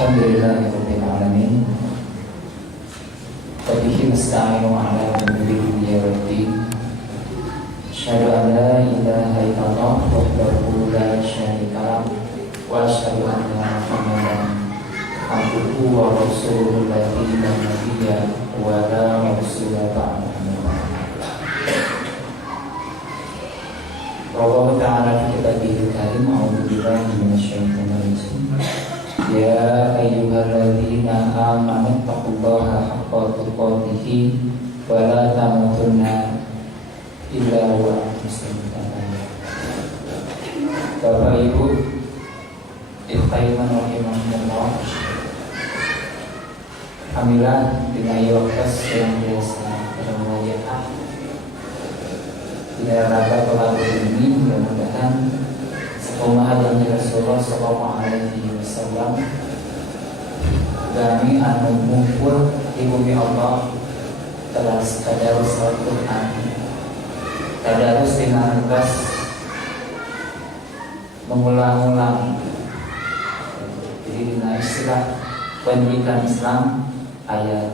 Alhamdulillahirabbil alamin. Wa bihi nasta'inu 'ala umuri dunya waddin. Asyhadu an la ilaha illallah wahdahu la syarika lah wa asyhadu anna Muhammadan abduhu wa rasuluhu alladzi la nabiyya wa la rasula ba'dahu. Allah Ta'ala fi kitabihil karim, a'udzu billahi minasyaitonir rajim. Ya ayyuhalladzina amanu taqullaha haqqa tuqatih wa la tamutunna illa wa antum muslimun. Bapak Ibu ikhwan rahimahumullah, alhamdulillah dengan waktu yang biasa bermuliaan tidak rata pelaku ini, mudah-mudahan sekomahan yang Rasulullah Sallallahu Alaihi Wasallam kami anu mumpul di bumi Allah telah tadarus Al-Quran, tadarus dengan tugas mengulang-ulang. Jadi dengan istilah pendidikan Islam ayat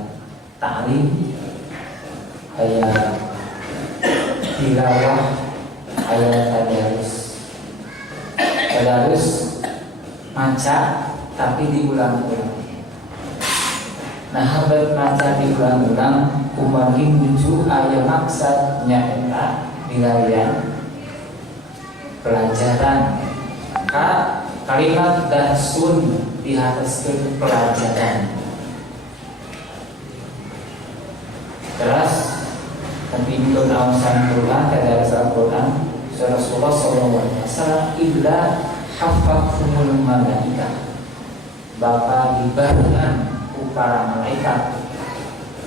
ta'lim, ayat tilawah, ayat tadarus. Tadarus maca tapi diulang-ulang. Nah, habat maca diulang-ulang umagi menuju ayat maksudnya eta dilarian pelajaran. Kalimat darsun diataskan pelajaran. Terus tapi belum awasan Quran, tadarus Al-Quran Rasulullah SAW illa hafafumul malaikah, bakal dibarengan para malaikat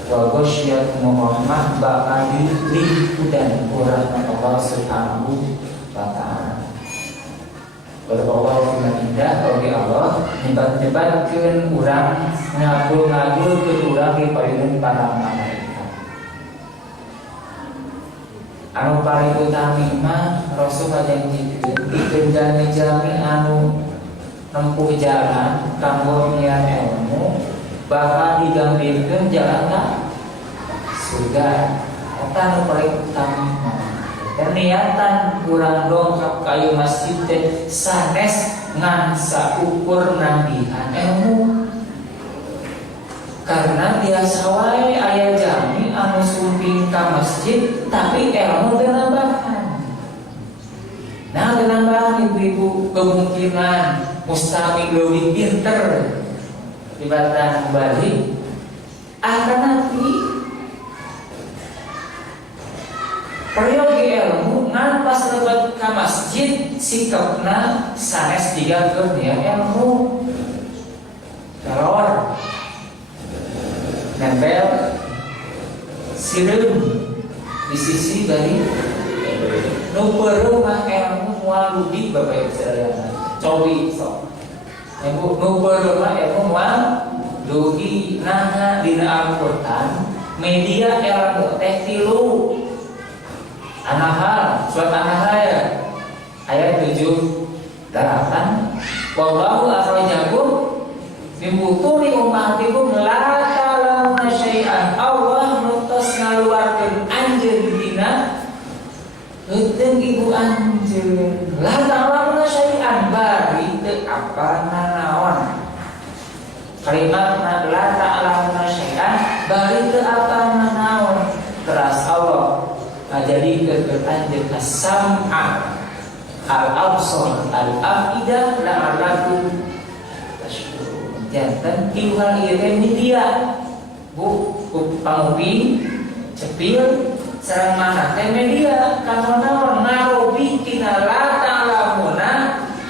wa ghasyiyatuhum rahmah, bakal diliputan rahmat Allah Subhanahu wa ta'ala. Berkawal dengan indah bagi Allah nyebat-nyebatkeun urang, ngabul-ngabulkeun urang di paringan para malaikat. Anu paling utami mah Rasul janjikeun pikeun jami anu nempuh jalan kanggo nyiar ilmu bakal digambarkeun jalan ka surga. Eta anu paling utami mah. Dan niatan urang dongkap kayu masjid teh sanes ngan saukur nambihan ilmu. Karena biasa wae aya jami anu sumping ka masjid tapi ilmu teu nambahan. Nah, teu nambahan ibu-ibu kemungkinan mustami leuwih pinter dibatan balik akan nanti peryogi ilmu ngan pas lebat ka masjid sikapna sanes digakeun ya ilmu teror nempel sireum di sisi dari nu peureuh mah ilmu moal ludi Bapak Ibu sadayana cobi sok nu peureuh mah ilmu moal ludi. Nah dina Al-Qur'an media ilmu teh 3 An-Nahl, surat An-Nahl ayat 7-8 wallahu akhrajakum min butuni ummatikum la ta'lamuna syai'an. Allah nutos ngaluarkeun anjeun dina heuteung ibu anjeun la ta'lamuna syai'an bari teu apa nanaon. Kalimat la ta'lamuna syai'an bari teu apa nanaon teras Allah ngajadikeun anjeun as-sam'a al-absar al-afidah la'allakum jantan tiwal ieu media bu panguping cepil sareng mana teh media kanggo naon ngarobi tina la ta'lamuna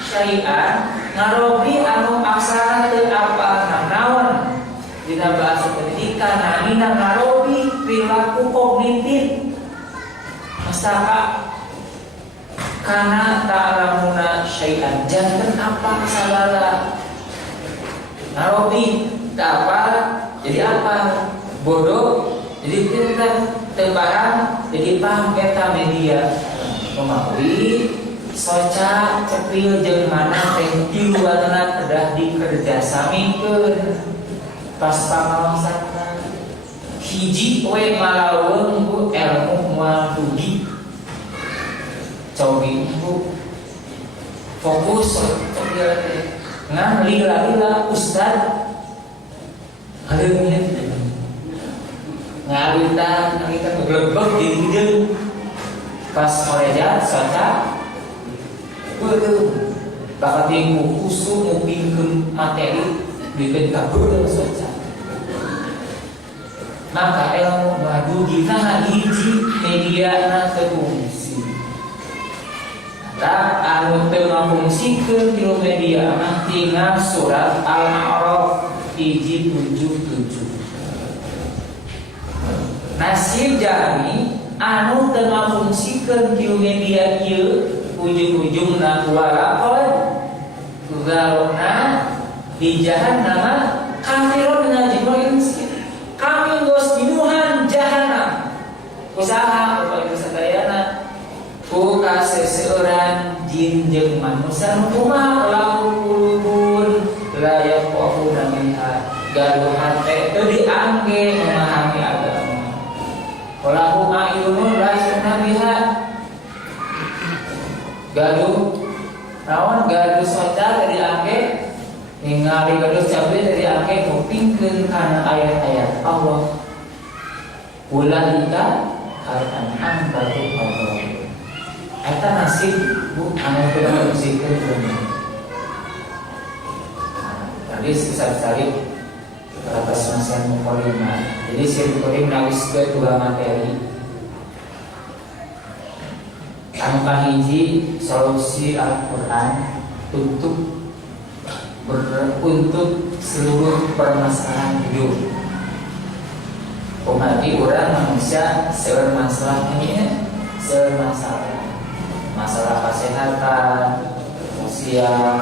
syai'an, ngarobi anu aksara teu apa naon dina bahasa pendidikan namina ngarobi perilaku kognitif mastaka kana ta'lamuna syai'an janten apa sagala ngarobi tak apa jadi apa bodoh jadi pintar tebaran jadi paham eta media memawi soca cepil jeung mana teh di luarna kedah dikerja samikeun pas pangawasanna hiji we malaweung ku ilmu moal dugi cobi ku fokus ngan lila ustad hareungeun ngalitan ngelebek di hideung pas moreja saca bakal tinggu usul ngupingkeun materi dikeun kabur saca maka ilmu madugi nah hiji mediana terfungsi tak anu teu ngafungsikeun ti media mah tinggal surat Al-A'raf 777 nasib jami anu teu ngafungsikeun ti media ieu ujung-ujungna walaqad zalna di jahannam kafirun najibul insin kami ngos minuhan jahanam usaha upaya sadayana ku kaseseurang jin jeung manusia nu kumaha lahu qulubun la yafqahuna minha gaduh hate teu diangge memahami agama walahu a'yunun la yusiruna biha gaduh naon gaduh soca teu diangge ningali gaduh cabe teu diangge ngupingkeun kana ayat-ayat Allah ulaika kal-an'am bal hum adall eta nasib bu anu teu ngafungsikeun tadi sekali atas nasihat muqaddimah jadi si muqaddimah nawis ke dua materi anu kahiji solusi Al-Qur'an untuk seluruh permasalahan hidup. Umat orang manusia seueur masalahnya masalah kesehatan, sosial,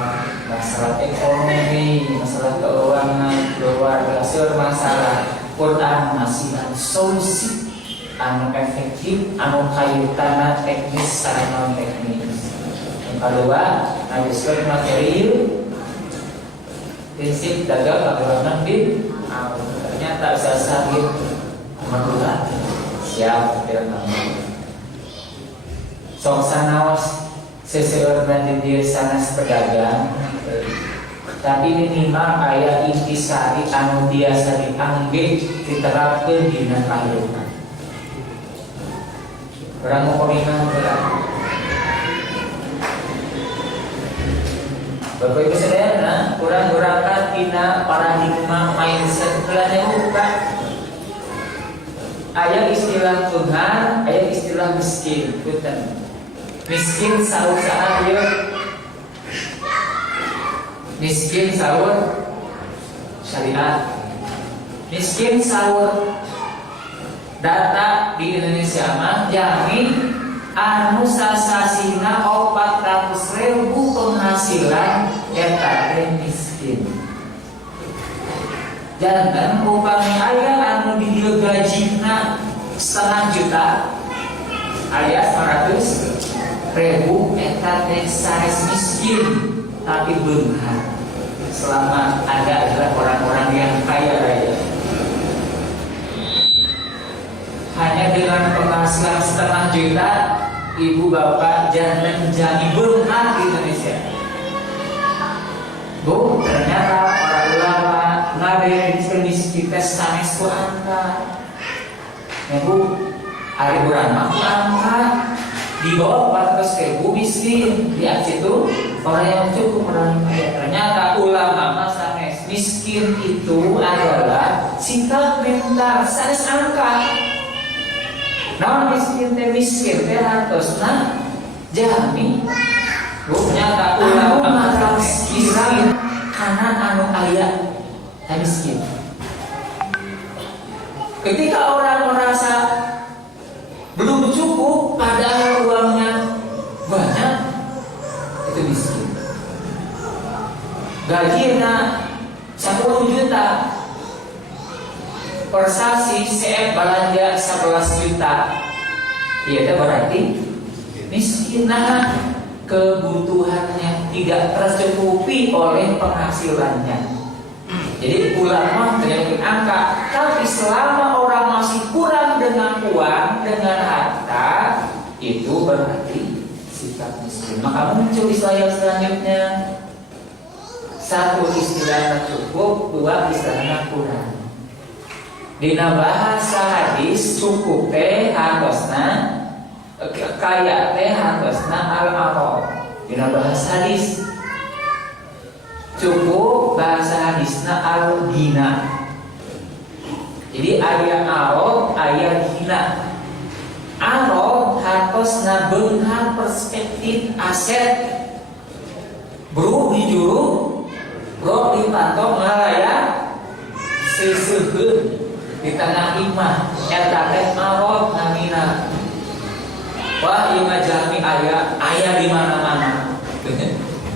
masalah ekonomi, masalah keuangan, keluarga, seueur masalah. Quran masih solusi anu efektif, anu kaitanna teknis sareng non teknis. Yang kedua, Nabi materi prinsip dagang bagaimana bin ternyata bisa sakit menurut siap firman sok sanaos seseorang di sanes pedagang tapi minimal aya intisari anu biasa diangge diterapkeun dina kahirupan urang ngomongina berat Bapak Ibu saudara, kurang-kurangkan tina paradigma mindset kelana buka. Aya istilah Tuhan, aya istilah miskin. Punten. Miskin saur saha ieu? Miskin saur syariat. Miskin saur data di Indonesia mah jamin anu sasasina 400.000 penghasilan eta teh miskin. Jangan upami aya anu di dieu gajina 1,5 juta alias 100.000 eta teh sanes miskin tapi beunghar. Selama ada adalah orang-orang yang kaya raya. Hanya dengan penghasilan 1,5 juta ibu bapak jangan menjadi beunghar di Indonesia. Bu, ternyata para ulama ngabere kondisi kita sanes ku angka. Ya bu, hari bulan mah ku angka di bawah 400.000 miskin. Lihat situ orang yang cukup orang kaya. Ternyata ulama mah sanes miskin itu adalah sikap mental sanes angka. Namun miskin teh hartosna jami nyata ulama miskin karena anu aya miskin. Ketika orang merasa belum cukup padahal uangnya banyak, itu miskin. Gajinya 10 juta persasi CF belanja 11 juta. Iya itu berarti miskin. Nah, kebutuhannya tidak tercukupi oleh penghasilannya. Jadi ulama terjadi angka, tapi selama orang masih kurang dengan uang, dengan harta, itu berarti sikap miskin. Maka muncul istilah selanjutnya, satu istilahnya cukup, dua istilahnya kurang. Dina bahasa hadis cukup teh hartosna, kaya teh hartosna al-arab. Dina bahasa hadis cukup bahasa hadisna al-gina. Jadi aya arab, aya gina. Arab hartosna beunghar perspektif aset. Bro di juru, bro di pantong ngalaya seseuheun di tengah imah eta teh arab namina. Wah, ieu mah jami aya di mana-mana. Ieu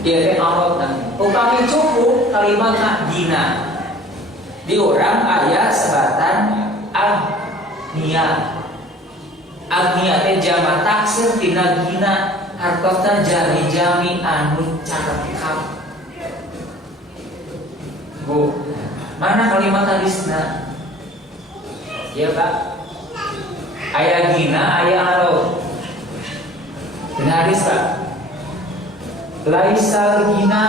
teh arab namina. Upami cukup kalimatna gina. Di orang aya sebatan agnia. Agnia teh jama taksir tina gina, hartosna jami-jami anu cakep. Bu, mana kalimat hadisna? Ya Pak, ayah gina, ayah arab. Benar hadis Pak. Laisal gina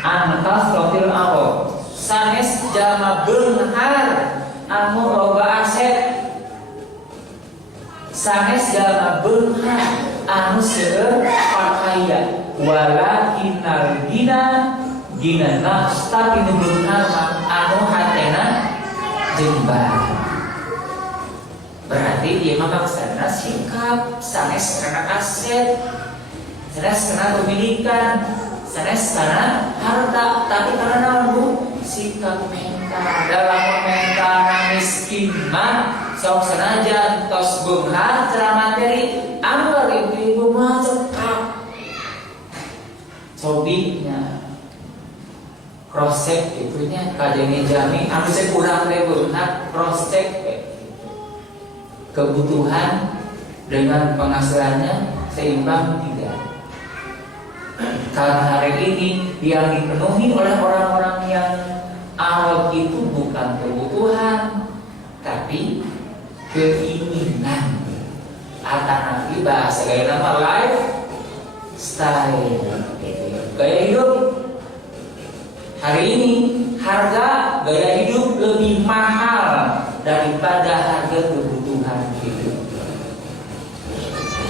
antas rotil arab. Sanes jama beunghar anu loba aset. Sanes jalma beunghar anu seueur pakaian. Walakinnal gina nafs, tapi nu beunghar anu hatena jembar. Berarti dia mah maksudna sikap, sanes karena aset, sanes karena pemilikan, sanes karena harta, tapi karena naon sikap mental. Dalam mental miskin mah sok sanajan tos beunghar secara materi, anggar ibu mah cekap. Cobinya cross-check itunya kajenge jami anu teh kurang teh beunghar cross-check kebutuhan dengan penghasilannya seimbang tidak. Karena hari ini yang dipenuhi oleh orang-orang yang awal itu bukan kebutuhan, tapi keinginan. Alternatif bahasa gaya nama lifestyle, gaya hidup. Hari ini harga gaya hidup lebih mahal daripada harga kebutuhan hidup.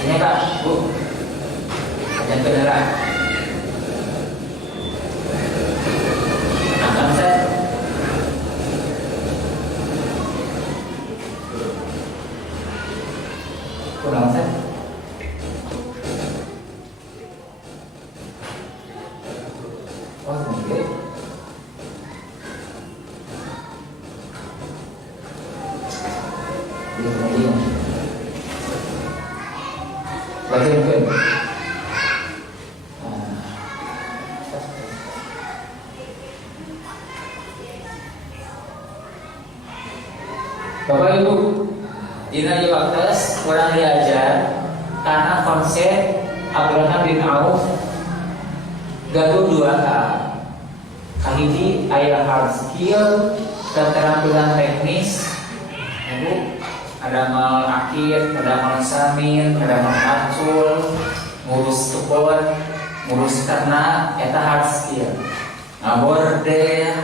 Ini Pak, Bu, yang beneran. Nah, Ustaz, kurang Ustaz. Oh, mungkin. Bagaimana? Bapak Ibu, dina waktu kurang diajar karena konsep Abdurrahman bin Auf gaduh dua kali ini aya hard skill, keterampilan teknis. Ibu, ada mal akid, ada mal samin, ada mal acul, ngurus kebon, ngurus ternak, eta hard skill. Ngaborder,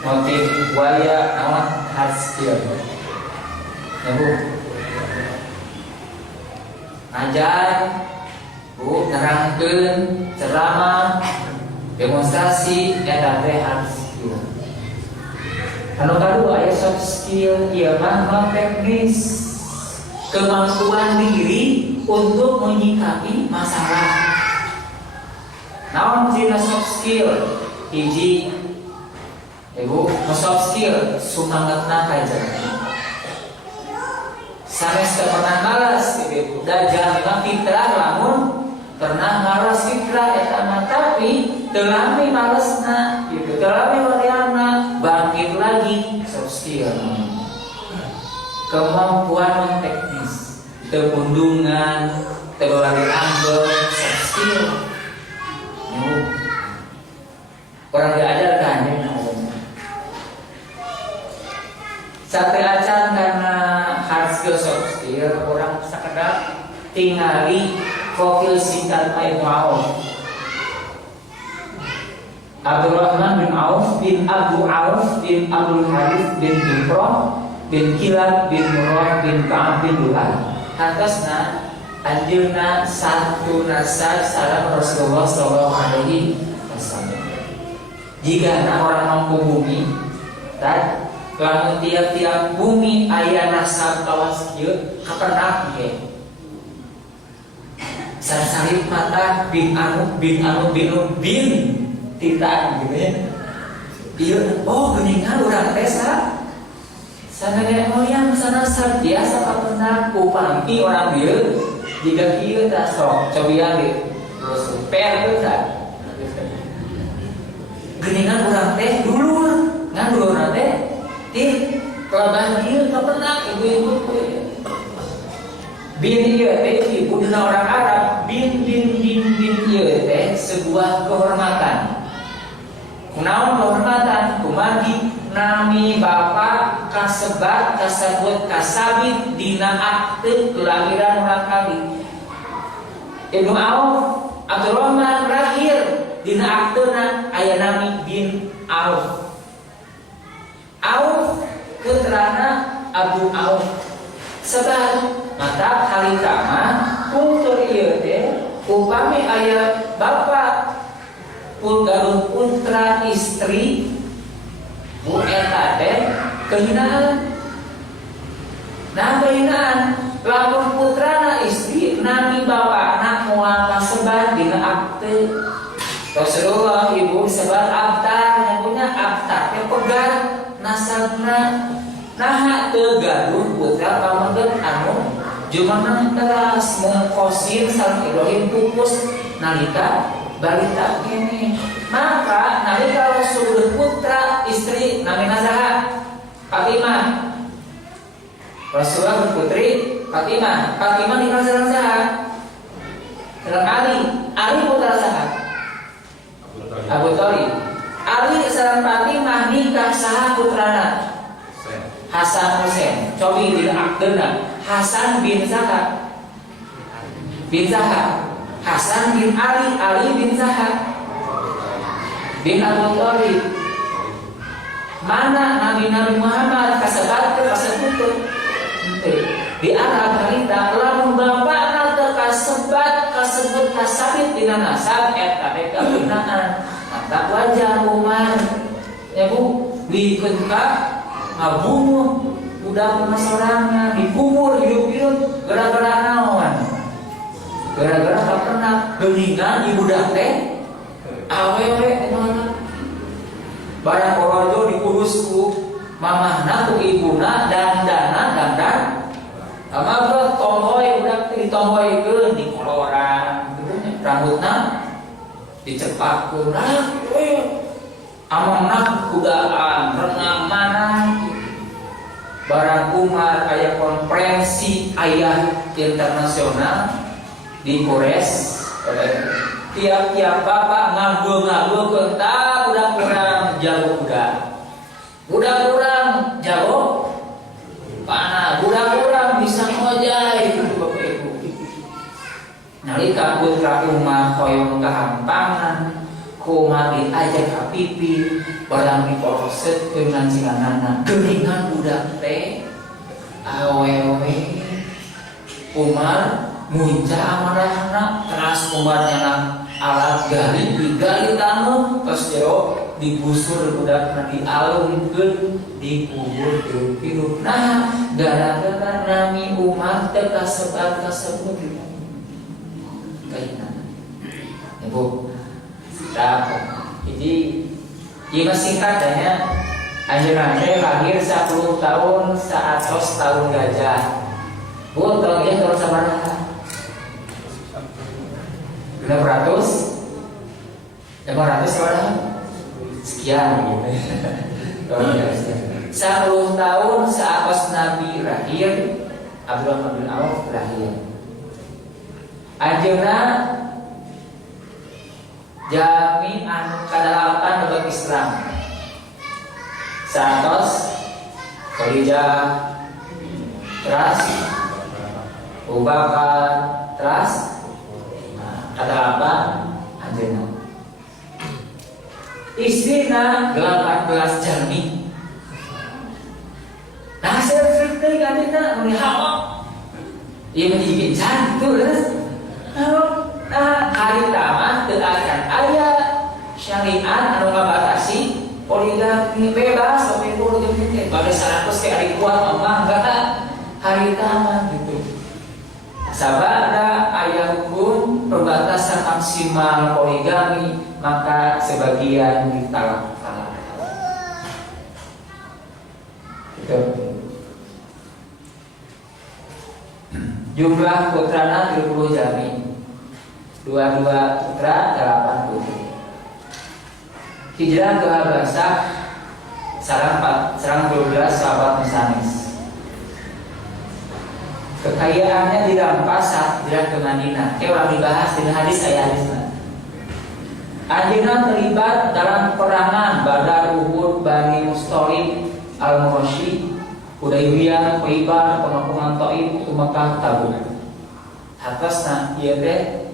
motif buaya, naon hard skill. Ya Bu, ngajar, Bu, nerangkeun, ceramah, demonstrasi, eta teh hard skill. Anu kedua aya soft skill, ieu mah teknis, kemampuan diri untuk menyikapi masalah. Naon cina soft skill? Hiji, Ibu, soft skill sumangetna kajian. Sanes pernah malas, Ibu, dajal mah fitrah lamun pernah malas fitrah eta mah, tapi telami malesna, gitu, telami wariana bangkit lagi soft skill. Kemampuan teknis, kebundungan, terbalik angle, soft skill. tingali profil singkat Ibnu Auf. Abdurrahman bin Auf bin Abu Auf bin Abdul Harith bin Jumroh bin Kilab bin Murrah bin Ka'ab bin Lu'ay. Hartosna anjeunna satu nasab salam Rasulullah sallallahu alaihi wasallam. Jika orang mampu bumi, dan lamun tiap-tiap bumi aya nasab kawas ieu kapendak ge. Sarip mata bin Anu bin Tita gitu ya. Iya, oh geningan urang teh sanadaya moyang sanasar biasa kapendak ku pangki orang dieu jika kieu tah sok cobian di terus per teh tah. Geningan urang teh dulur, ngan dulur teh ti kelaban ieu kapendak ibu-ibu bin ieu teh ibu dina orang Arab bin ieu teh sebuah kehormatan. Kunaon kehormatan kumagi nami bapa kasebat kasebut kasabit dina akte kelahiran urang kali. Ibnu Auf Abdurrahman lahir dina aktena aya nami bin Auf. Auf keterana Abu Auf. Sebab mata harita mah kultur ieu teh upami aya bapa galuh putra istri bu eta teh kehinaan. Nah kehinaan lamun putrana istri nami bapana moal kasebat dina akte. Rasulullah ibu sebat abtar nyamunya abtar teh pegang nasabna. Nah teu gaduh putra pamanggeuh anu jumanah teras mengkosin sareng Ibrahim pupus nalika balita kene. Maka nalika Rasul putra istri namina saha? Fatimah. Rasulullah berputri Fatimah. Fatimah nikah sareng saha? Sareng Ali. Ali putra saha? Abu Thalib. Ali sareng Fatimah nikah saha putrana? Hasan Husain. Cobi di akteuna Hasan bin saha? Bin saha? Hasan bin Ali, Ali bin saha? Bin Abu Thalib. Mana Nabi Muhammad kasebat ke kasebutkeun? Di Arab harita lamun bapana teu kasebat kasebut kasabit dina nasab eta teh kabeunaan. Maka wajar Umar ya Bu dikeun ka ngabunuh budak masorangna dikubur hidup-hidup gara-gara naon? Gara-gara kapendak geuningan di budak teh awewe mana barang orojo dikurus ku mamahna ku ibuna dandan amabrah tomboy budak teh ditomboykeun di koloran gitu rambutna dicepakkeun amanah kudaan renang mana barang Umar aya konferensi aya internasional di Kores. Tiap-tiap bapak nganggo kenta budak kurang jago budak kurang jago panah budak kurang bisa ngojai Bapak Ibu. Nalika putra Umar hoyong kahampangan Umar diajak ka pipi barang dipolosetkeun nancinganana geuningan budak teh awewe. Umar munca amarahna teras Umar nyana alat gali digali tanah terus jero digusur budakna dialungkeun dikubur hidup. Nah gara-gara nami Umar teu kasebat kasebut kaina ya Bu. Jadi ieu singkatnya anjeunna lahir 10 tahun saatos tahun gajah. Bu tahun gajah tahun sabaraha? 500 sabaraha? Sekian gitu. 10 tahun saatos Nabi lahir Abdurrahman bin Auf lahir. Anjeunna jami anu kadalapan dalam Islam. Satos Khadijah teras Bakar teras. Nah, kata apa? Anjeunna. Istrina 18 jami. Nah, hasil fitri kantina mun hawa. Ieu menjadi jantung harita mah teu acan aya syariat anu ngabatasi poligami bebas tapi poligami teh bade 100 ke ari kuat mah enggak harita mah gitu. Sabada aya hukum perbatasan maksimal poligami maka sebagian ditalak. Gitu. Jumlah putrana 30 jami. 22 putra 8 putri. Hijrah 12 sareng 12 sahabat Musanis. Kekayaannya dirampas saat hijrah ke Madinah. Orang dibahas di hadis ayat hadisnya. Anjeunna terlibat dalam perangan Badar, Uhud, Bani Mustaliq, Al-Murasyi, Hudaybiyah, Khaibar, pengapungan Taif, Mekah, Tabuk. Atasna ieu teh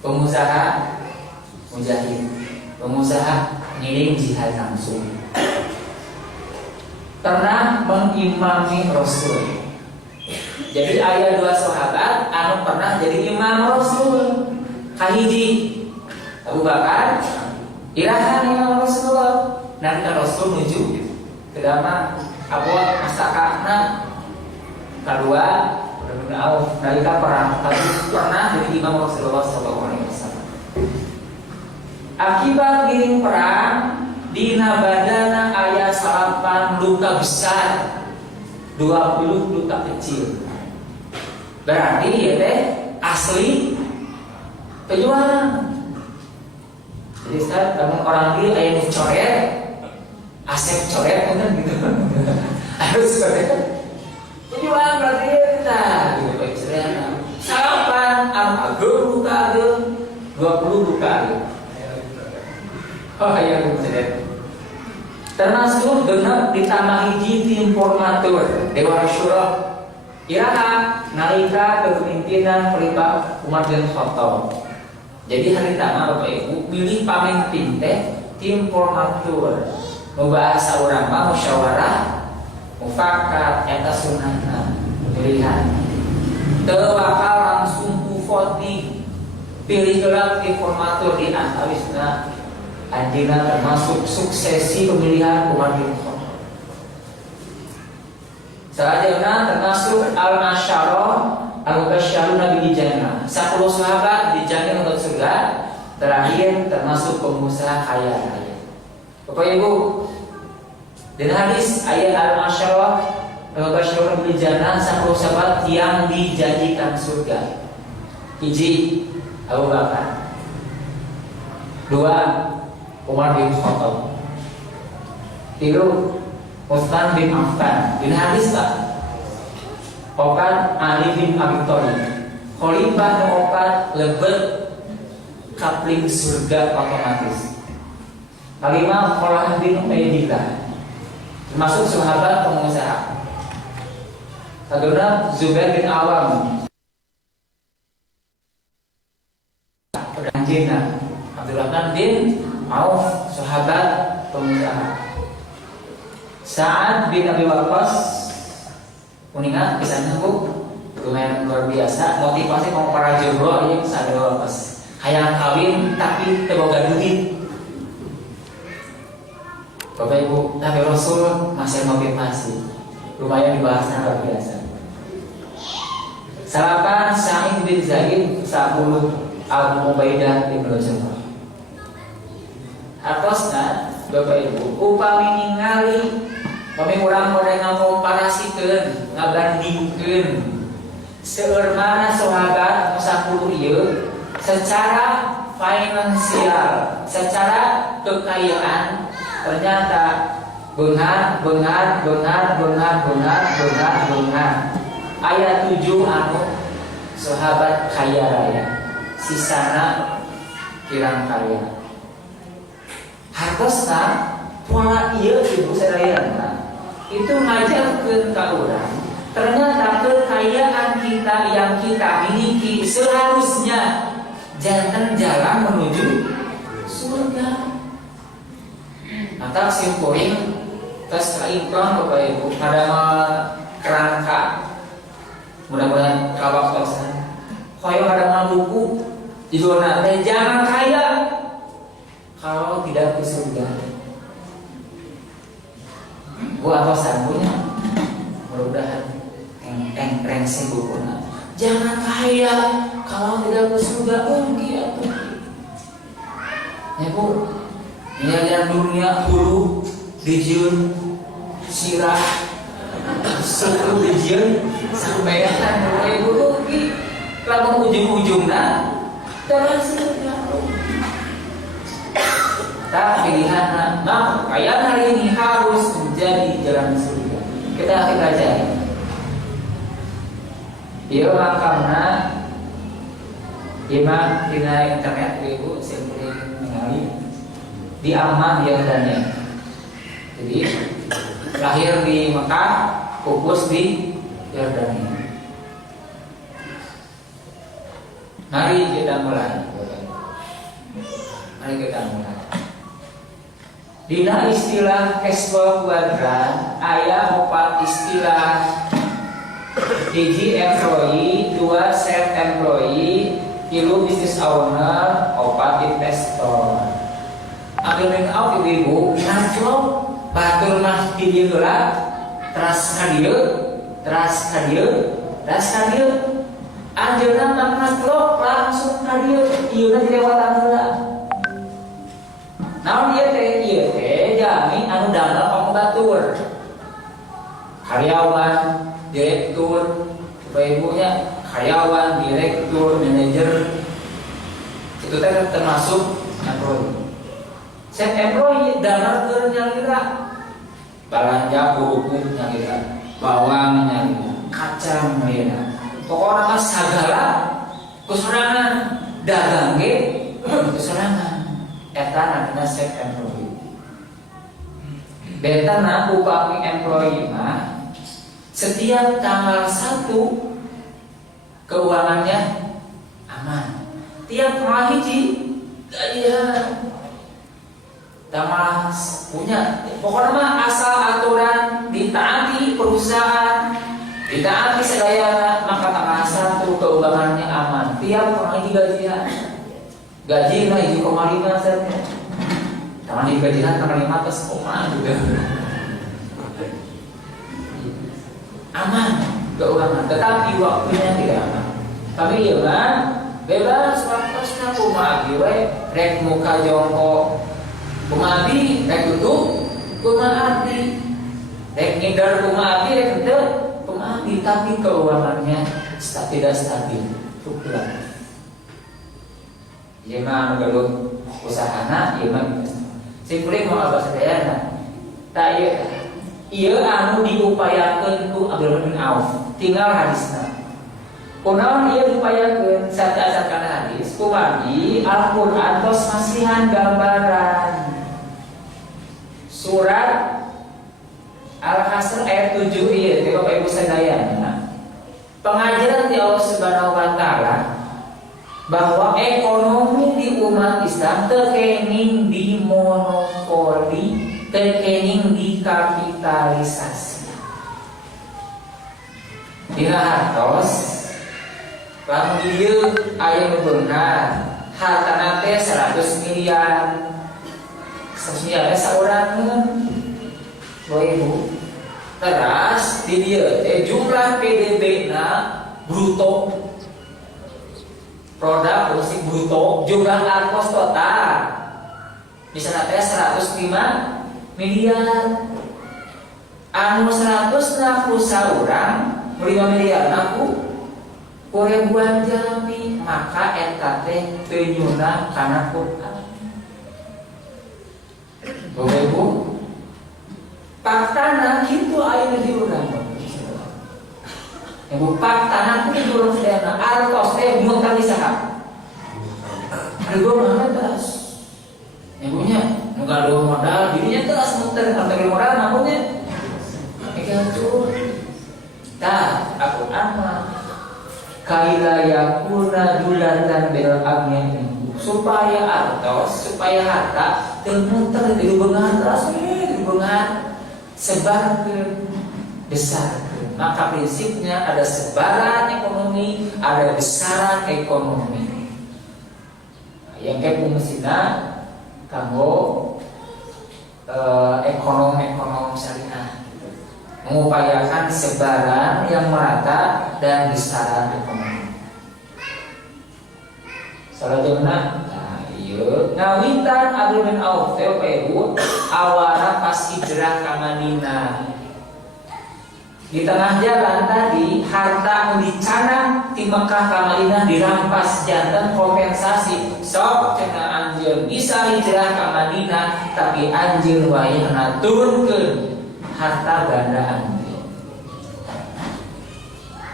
pengusaha mujahid, pengusaha ngiring jihad langsung. Pernah mengimami Rasul. Jadi aya 2 sahabat anu pernah jadi imam Rasul. Kahiji Abu Bakar, irahan imam Rasulullah. Nanti Rasul menuju ke dama Abu Masakana. Kedua nalika perang tapi pernah jadi imam Rasulullah SAW. Akibat giring perang dina badana aya 8 luka besar, 20 luka kecil. Berarti ya teh asli pejuang. Jadi Ustaz, kamu orang dia aya nu coret, Asep coret kan gitu. Harus coret. Pejuang berarti kita gitu Pak Cerana. 8 agung luka agung, 20 luka agung. Oh iya bener. Termasuk dengan ditambah hiji tim formatur Dewan Syura iraha nalika kepemimpinan Khalifah Umar bin Khattab. Jadi hari pertama Bapak Ibu pilih pamimpin teh tim formatur. Membahas urang mah musyawarah mufakat eta sunnahna pilihan. Teu bakal langsung ku voting. Pilih heula tim formatur di antawisna anjeunna termasuk suksesi pemilihan Umar bin Khattab. Selanjutnya termasuk al-masyarah al-mubasysyaruna bil jannah. 10 sahabat dijamin untuk surga. Terakhir termasuk pengusaha kaya raya. Bapak Ibu, dan hadis ayat al-masyarah al-mubasysyaruna bil jannah 10 sahabat yang dijanjikan surga. Hiji Abu Bakar. 2 Umar bin Khattab. 3 Utsman bin Affan. Bin hadis tak 4 Ali bin Abi Thalib. Khalifah nu 4 lebet kapling surga otomatis. 5 Khalid bin Ubaidillah. Termasuk sahabat pengusaha. 6 Zubair bin Awam. Anjeunna Abdurrahman bin Auf, sahabat pengusaha. Sa'ad bin Abi Waqqas, kuningan kisahnya Bu, lumayan luar biasa. Motivasi mau para jomblo ini Sa'ad bin Abi Waqqas. Hayang kawin tapi teu boga duit. Bapak Ibu, tapi Rasul masih motivasi. Lumayan dibahasnya luar biasa. 8 Sa'id bin Zaid, 10 Abu Ubaidah bin Jarrah. Atosna Bapak Ibu upami ningali upami urang model ngomparasikeun ngabandingkeun seueur mana sahabat 10 ieu secara finansial, secara kekayaan ternyata beunghar aya 7 anu sahabat kaya raya, sisana kirang kaya. Hartosna pola ieu ibu sadayana itu ngajarkeun ka urang Ternyata kekayaan kita yang kita miliki seharusnya jangan jalan menuju surga. Maka simpuling tes iklan Bapak Ibu ada kerangka mudah-mudahan kawak tosan koyo ada buku di zona jangan kaya kalau tidak ke surga. Gua tosan punya mudah-mudahan rengsing bukunya jangan kaya kalau tidak ke surga ya Bu. Nilaian dunia hulu, dijun, sirah, suku dijun, sampean mulai rugi. Lalu ujung-ujungnya dalam surga. Tak pilihan, nah kayak hari ini harus menjadi jalan surga. Kita akan pelajari. Dia makamna, ima tina internet Ibu sering mengalami. Di Amman Yordania. Jadi lahir di Mekah, pupus di Yordania. Mari kita mulai. Dina istilah cashflow kuadran, aya 4 istilah. Hiji employee, 2 self employee, 3 business owner, 4 investor. Akhirnya out ibu nganclok batur mah di dieu heula teras ka dieu anjeunna mah nganclok langsung ka dieu ieu dilewatan heula. Naon ieu teh jami anu damel kamu batur karyawan direktur Bapak Ibunya karyawan direktur manajer itu teh termasuk employee. Set employee damar nyalira balanja buku nyalira bawang nyalira kacang nyalira pokoknya sagala kesorangan dagang ge kesorangan eta namina set employee. Beta na upami employee mah setiap tanggal 1 keuangannya aman, tiap tanggal hiji gajian Damas punya pokoknya mah asal aturan ditaati perusahaan ditaati sedaya maka tanggal 1 keuangannya aman tiap orang gajian gaji lah 1,5 saja tangan gajian tanggal 5 atas koma juga aman keuangan tetapi waktunya tidak aman tapi ya kan bebas waktunya kumaha we rek muka jongkok kumabdi rek tutup kumabdi rek ngindar kumabdi rek henteu kumabdi tapi keuangannya tidak stabil fluktuatif. Ieu mah anu gelut usahana ieu mah simpulin mau apa sadayana ta ieu anu diupayakeun ku Abdurrahman bin Auf tinggal hadisna kunaon ieu diupayakeun saat-saat hadis kumabdi Al-Qur'an tos masihan gambaran surat Al-Hasr ayat 7 ieu teh Bapak Ibu sadayana pengajaran di Allah Subhanahu wa taala bahwa ekonomi di umat Islam terkening di monopoli, terkening di kapitalisasi. Dina hartos lamun dieu aya nu beunghar hartana teh 100 miliar. 100 miliar saurangeun. Bapak Ibu, teras di dieu teh jumlah PDB-na bruto produk domestik bruto jumlah arpos total misalnya teh 105 miliar anu 100 na perusahaan orang 5 miliar naku ribuan jami maka eta teh teu nyuna kana Quran. Bapak Ibu faktana kitu aya di urang Ibu pak tanah itu belum sedana artos buat kali saham. Harga mana teras? Ibunya enggak ada modal, dirinya teras muter harga modal namunnya. Ikan tuh. Tah layakuna dulatan bil agni supaya harta termuter di lubungan sebar ke besar. Maka prinsipnya ada sebaran ekonomi, ada besaran ekonomi. Yang kayak fungsina kanggo ekonom syariah mengupayakan sebaran yang merata dan besaran ekonomi. Selanjutnya, ngawitan Abdul bin Auf awara pas hijrah ke Madinah. Di tengah jalan tadi harta dicanang di Mekah ke Madinah dirampas jantan kompensasi. Sok cenah anjeun bisa hijrah ke Madinah tapi anjeun wae ngaturkeun harta ganda anjeun.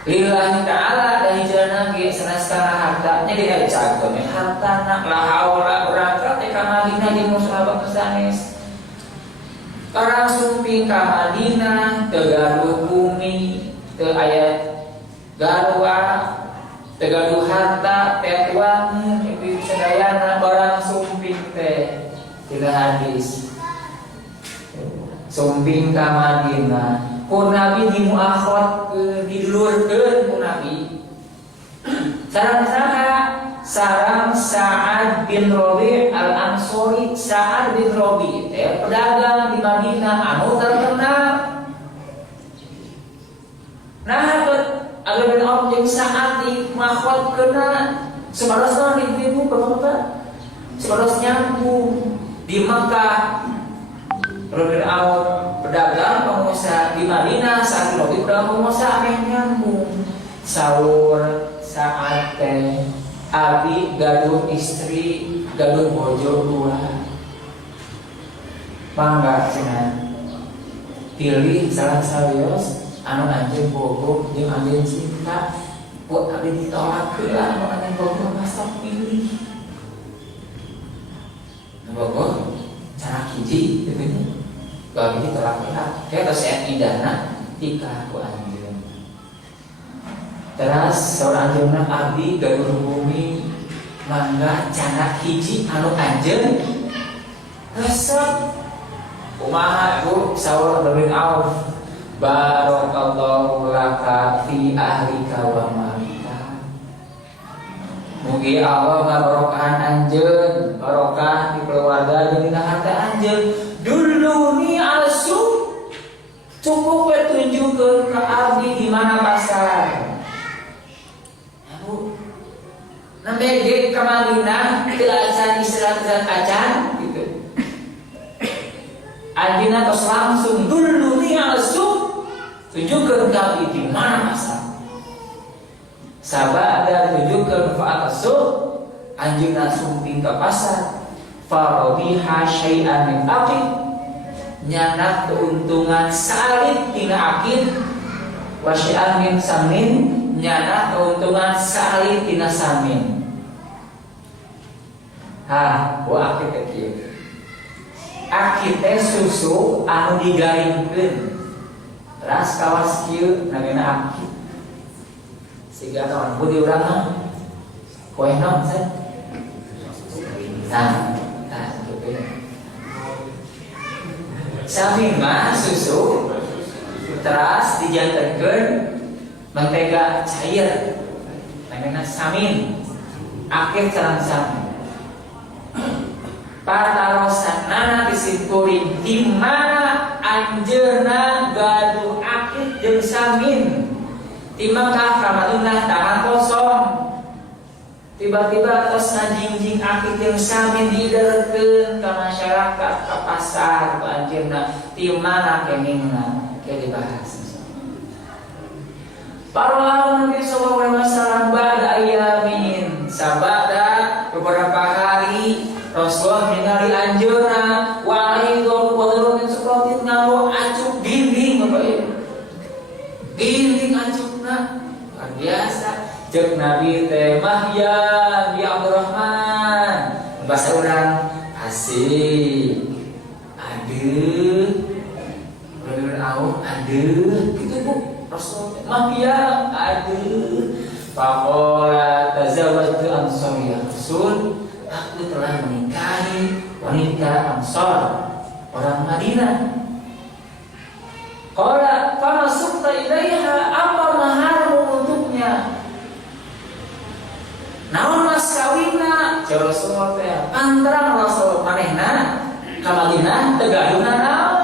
Lillahi ta'ala dan hijrah nage senaskana hartanya dia cageun hartana la haula berangkat ke Madinah di musabak kesanes. Orang sumping ka Madinah tegaduh bumi teu aya garua tegaduh harta tetuan ieu sadayana orang sumping teh tina hadis sumping ka Madinah ku Nabi dimuakhot didulurkeun ku Nabi sareng Sa'ad bin Rabi' al-Ansori. Sa'ad bin Rabi' pedagang di Madinah anu terkenal. Nah, Abdul bin Auf jeung Sa'ad di mahkot keuna sabarosna dibimu Bapak. Sabaros nyambung di Mekah. Abdul bin Auf pedagang pengusaha di Madinah, Sa'ad bin Rabi' pedagang pengusaha ameh nyambung. Saur Sa'ad teh abi gaduh istri, gaduh bojo dua. Mangga cenah pilih salah salios anu anjeun bogo jeung anjeun cinta. Buat abdi ditolak heula anu anjeun bogo masa pilih. Nu bogo cara hiji teh gini. Kalau ditolak heula, kita tos idana tika ku anjeun. Teras seorang anjeunna abdi gaduh bumi mangga cana hiji anu anjeun resep kumaha ku saur bin Auf barakallahu laka fi ahlika wa malika. Mugi Allah ngabarokahan anjeun barokah di keluarga jeung dina harta anjeun. Duluni alsu cukup tunjukkeun ka abdi di mana pasar. Nambah ke Madinah tilasan istirahat kacan gitu. Adina tos langsung dulu nih langsung tunjukkan kami di mana pasar. Sabah ada tunjukkan faat asuk anjuna sumping ke pasar. Farobiha syai'an min aqid nyanak keuntungan salit tina akid wa syai'an min samin nyana keuntungan salit tina samin. Bu akid kieu. Akid teh susu anu digaringkeun. Teras kawas kieu namina akid. Siga kawan budi urang mah poe naon teh? Nah, kitu. Samin mah susu teras dijantenkeun mentega cair namanya samin akhir sareng samin patarosanana disimpurin di mana anjeunna gaduh akhir jeung samin di Mekah ka Madinah tangan kosong tiba-tiba tos ngajingjing akhir jeung samin diderkeun ka masyarakat ka pasar ka anjeunna di mana keningna ke dibahas. Para Nabi sallallahu alaihi wasallam ba'da ayamin sabada beberapa hari Rasulullah ningali anjeunna wa aidul qadrun seperti ngawo acuk dinding Bapak Ibu. Dinding acukna luar biasa. Jeung Nabi teh mahya bi Abdurrahman bahasa urang asik. Aduh. Aduh gitu Bu. Rasul mahya aduh pakol wanita Ansor, orang Madinah. Qala famasukta ilaiha, apa maharmu untuknya? Naon mas kawinna? Jauh Rasulullah teh. Antara Rasul manehna ka Madinah tegaduna naon?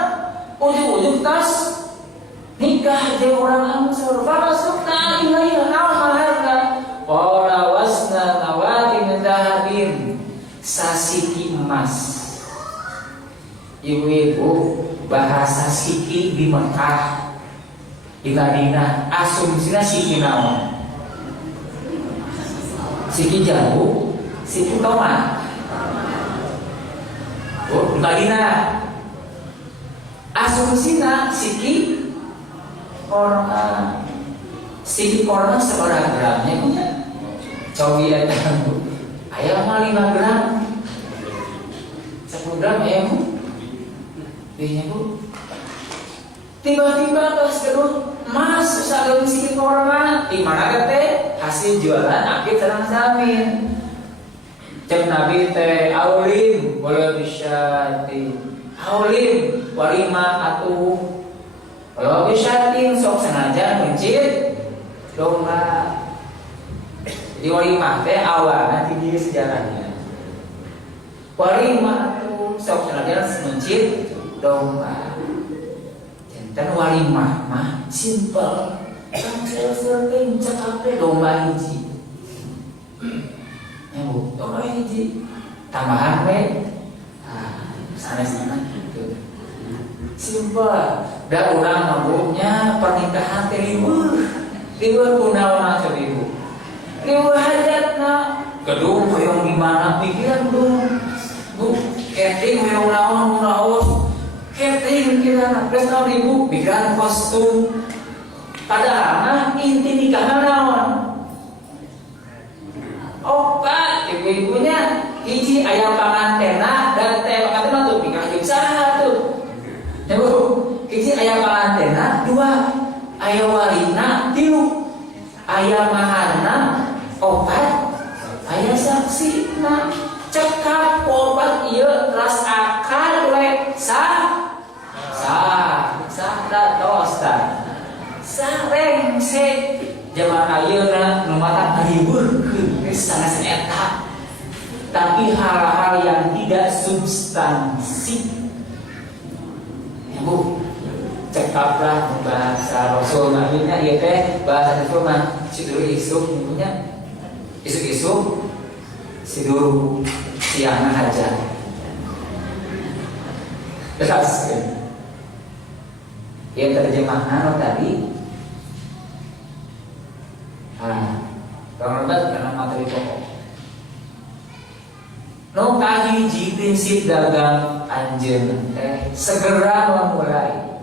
Ujug-ujug tas nikah jeung orang Ansor. Famasukta ilaiha, naon maharna? Qala wasna nawati min dahabin, sasiki emas. Ibu-ibu bahasa siki di Mekah, di Madinah asumsinya siki naon? Siki jambu, siki tomat. Oh, di Madinah asumsinya siki korma. Siki korma seberapa gramnya punya? Cobi aja bu. Ayam mah 5 gram, 10 gram ayam. Iya bu. Tiba-tiba pas kedua mas saged siki korma, di mana teh hasil jualan akid sareng samin. Cek Nabi teh aulim boleh bisyati. Aulim warima atuh. Kalau bisyatin sok sengaja mencit domba. Jadi walimah teh awalnya di sejarahnya. Walimah atuh sok sengaja mencit domba. Dan walimah mah simpel. Kan sering cakap domba hiji. Ya bu, domba hiji. Tambahan we. Sana gitu. Simpel. Da urang mabuknya pernikahan teh riweuh. Riweuh kunaon atuh ibu? Riweuh hajatna. Gedung hoyong di mana pikiran dong. Bu, catering hoyong naon raos. Catering kira belas ribu, pikiran kostum. Padahal mah inti nikah naon? Opat ibu-ibunya hiji aya pangantena dan teh pangantena tuh nikah jeung saha tuh. Ya Bu, hiji aya pangantena, 2 aya walina, 3 aya maharna, 4 aya saksina. Cekap obat ieu ras akad we sah da dosta sareng se zaman ayeuna nu mata ngariweuhkeun geus sanes eta, tapi hal-hal yang tidak substansi. Ya Bu, cekaplah bahasa Rasul Nabi nya ieu teh bahasa Rasul mah siduru isuk punya isuk-isuk siduru siangna haja. Terus yang terjemahnya tadi, kalau karena materi pokok. No kahiji prinsip dagang anjeun segera memulai.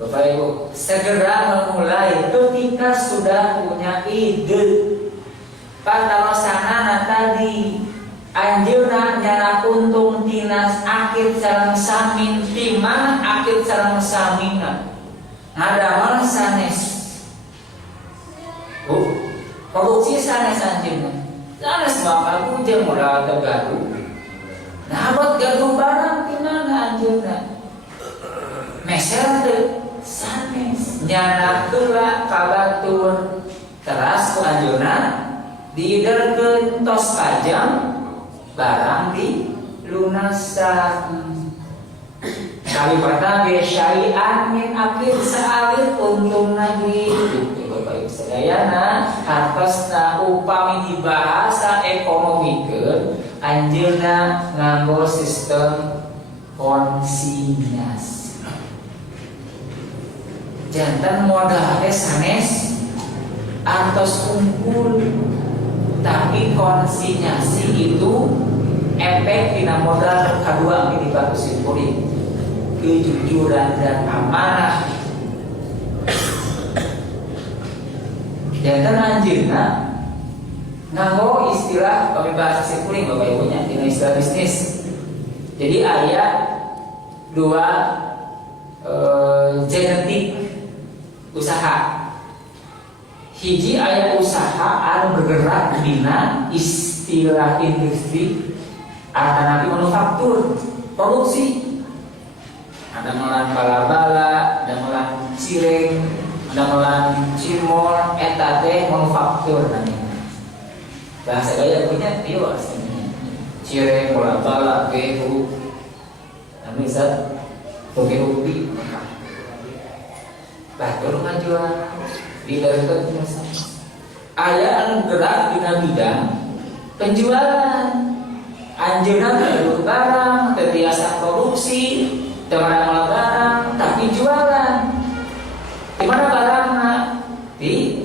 Bapak Ibu, segera memulai ketika sudah punya ide. Pantarosana tadi anjeunna nyana untung tinas akid sareng samin, di mana akid sareng samina ngadamel sanes. Produksi sanes anjeunna. Sanes bakal ujung modal tegaduh. Nah, buat gaduh barang di mana anjeunna? Meser teh sanes nyana heula ka batur. Teras ku anjeunna diiderkeun tos pajang barang di lunasan. Kali pertama syariat min akid saalir untung lagi. Bapak Ibu sadayana hartosna upami di bahasa ekonomikeun anjeunna nganggo sistem konsinyasi. Jantan modal teh sanes antos unggul, tapi konsinyasi itu efek dina modal kedua ini batu simpuling kejujuran dan amanah. Jantan anjeunna nganggo istilah kami bahasa simpuling Bapak Ibunya dina istilah bisnis. Jadi aya 2 genetik usaha. Hiji aya usaha anu bergerak dina istilah industri Alternatif manufaktur, produksi. Ada melan bala-bala, ada melan cireng, ada melan cimol, eta teh manufaktur namanya. Bahasa gaya punya tio aslinya. Cireng, bala-bala, gehu. Namanya bisa toge ubi. Batur ngajual di daerah aya anu gerak dina bidang penjualan. Anjeunna teu barang, teu biasa produksi, teu ada barang, tapi jualan. Di mana barangna? Di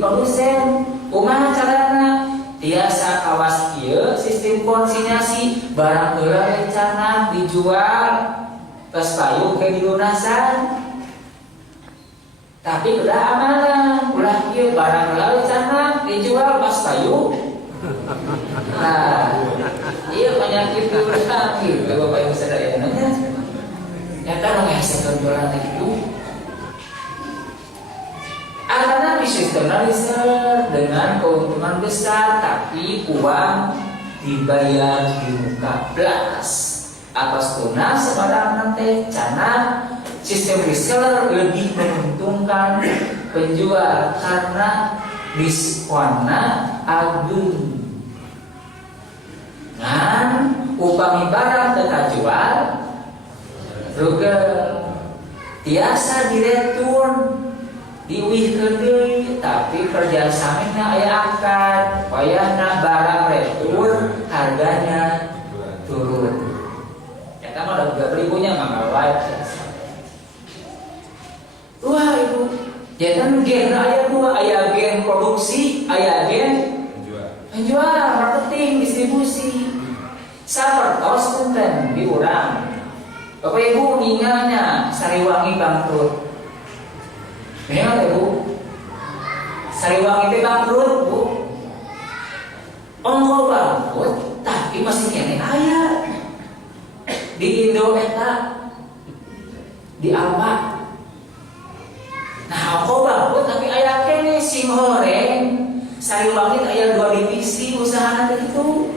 produsen. Kumaha carana? Tiasa kawas ieu sistem konsinyasi, barang heula rencana dijual, tos payu ke dilunasan. Tapi udah amanah, ulah ieu barang heula rencana dijual pas payu. Nah, iya penyakit urang gitu, Bapak Ibu Saudara nanya. Nyata menghasilkan jualan itu. Karena disistematisir dengan keuntungan besar, tapi uang dibayar di muka belas. Atas tunas sebarang nanti cana sistem reseller lebih menguntungkan penjual karena diskonnya agung. Ngan upami barang teka jual juga tiasa direturn diuih deui, tapi kerjasamanya aya akad wayahna barang retur harganya turun. Eta mah udah 3000-nya mah live biasa. Wah Ibu, jangan gen aya dua, aya gen produksi, aya gen penjual, marketing, distribusi. Sapertos punten di urang. Bapak Ibu ningalnya Sariwangi bangkrut. Memang Ibu, Sariwangi teh bangkrut, Bu. Ongko bangkrut, tapi masih kene aya. Di Indo eta di Alma. Nah, ongko bangkrut tapi aya kene sing horeng. Sariwangi aya 2 divisi usaha itu.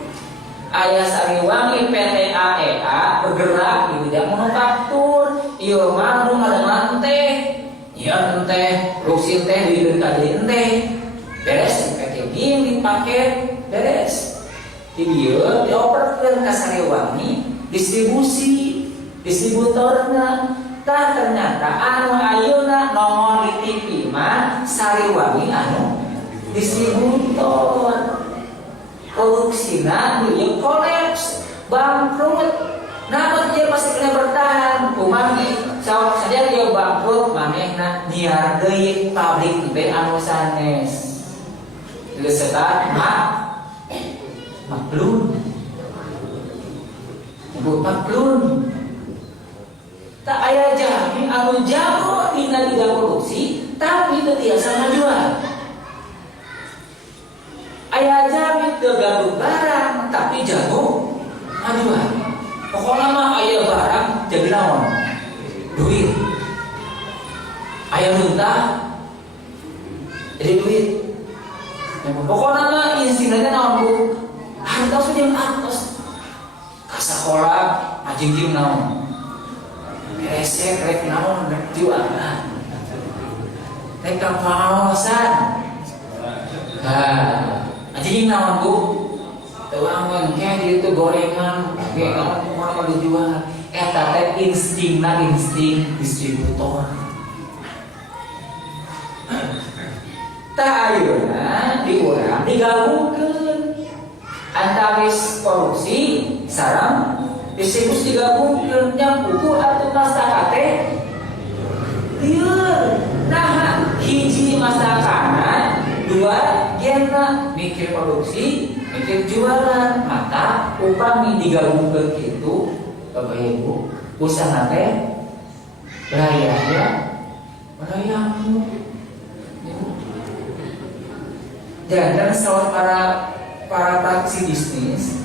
Aya Sariwangi PT AEA bergerak di bidang manufaktur. Ieu mah nu ngaranna teh. Ya teh, produksi teh di kali teh. Beres PT ini dipakai beres. Di dieu dioperkeun ka Sariwangi distributorna. Tah ternyata anu ayeuna nongol di TV mah Sariwangi anu distributor. Produksina dia kolaps, bangkrut. Namun dia pasti kena bertahan. Umami, sawah saja dia bangkrut, manehna niar deui pabrik teh anu sanes. Geus setat maklun. Maklun. Tak aya jami anu jago dina bidang produksi, tapi teu tiasa ngajual. Aya jami teu gaduh barang, tapi jago ngajual. Pokokna mah aya barang jadi naon? Duit. Aya muntah jadi duit. Pokokna mah instingna naon, Bu? Hartos jeung hartos. Ka sakola majing naon? Resek rek naon rek jualan. Rek kapaosan. Jadi naon Bu? Teuang mengke ditu gorengan, ge naon mau dijual. Eta teh insting distributor. Tah ayeuna di urang digabungkeun antawis produksi sareng distribusi digabungkeun nya buku atuh masalah teh. Lieur, nah hiji masakana, dua genna mikir produksi, mikir jualan. Maka upami digabungkeun kitu, Bapak Ibu, usaha teh berayamu. Dan selalu para praktisi bisnis,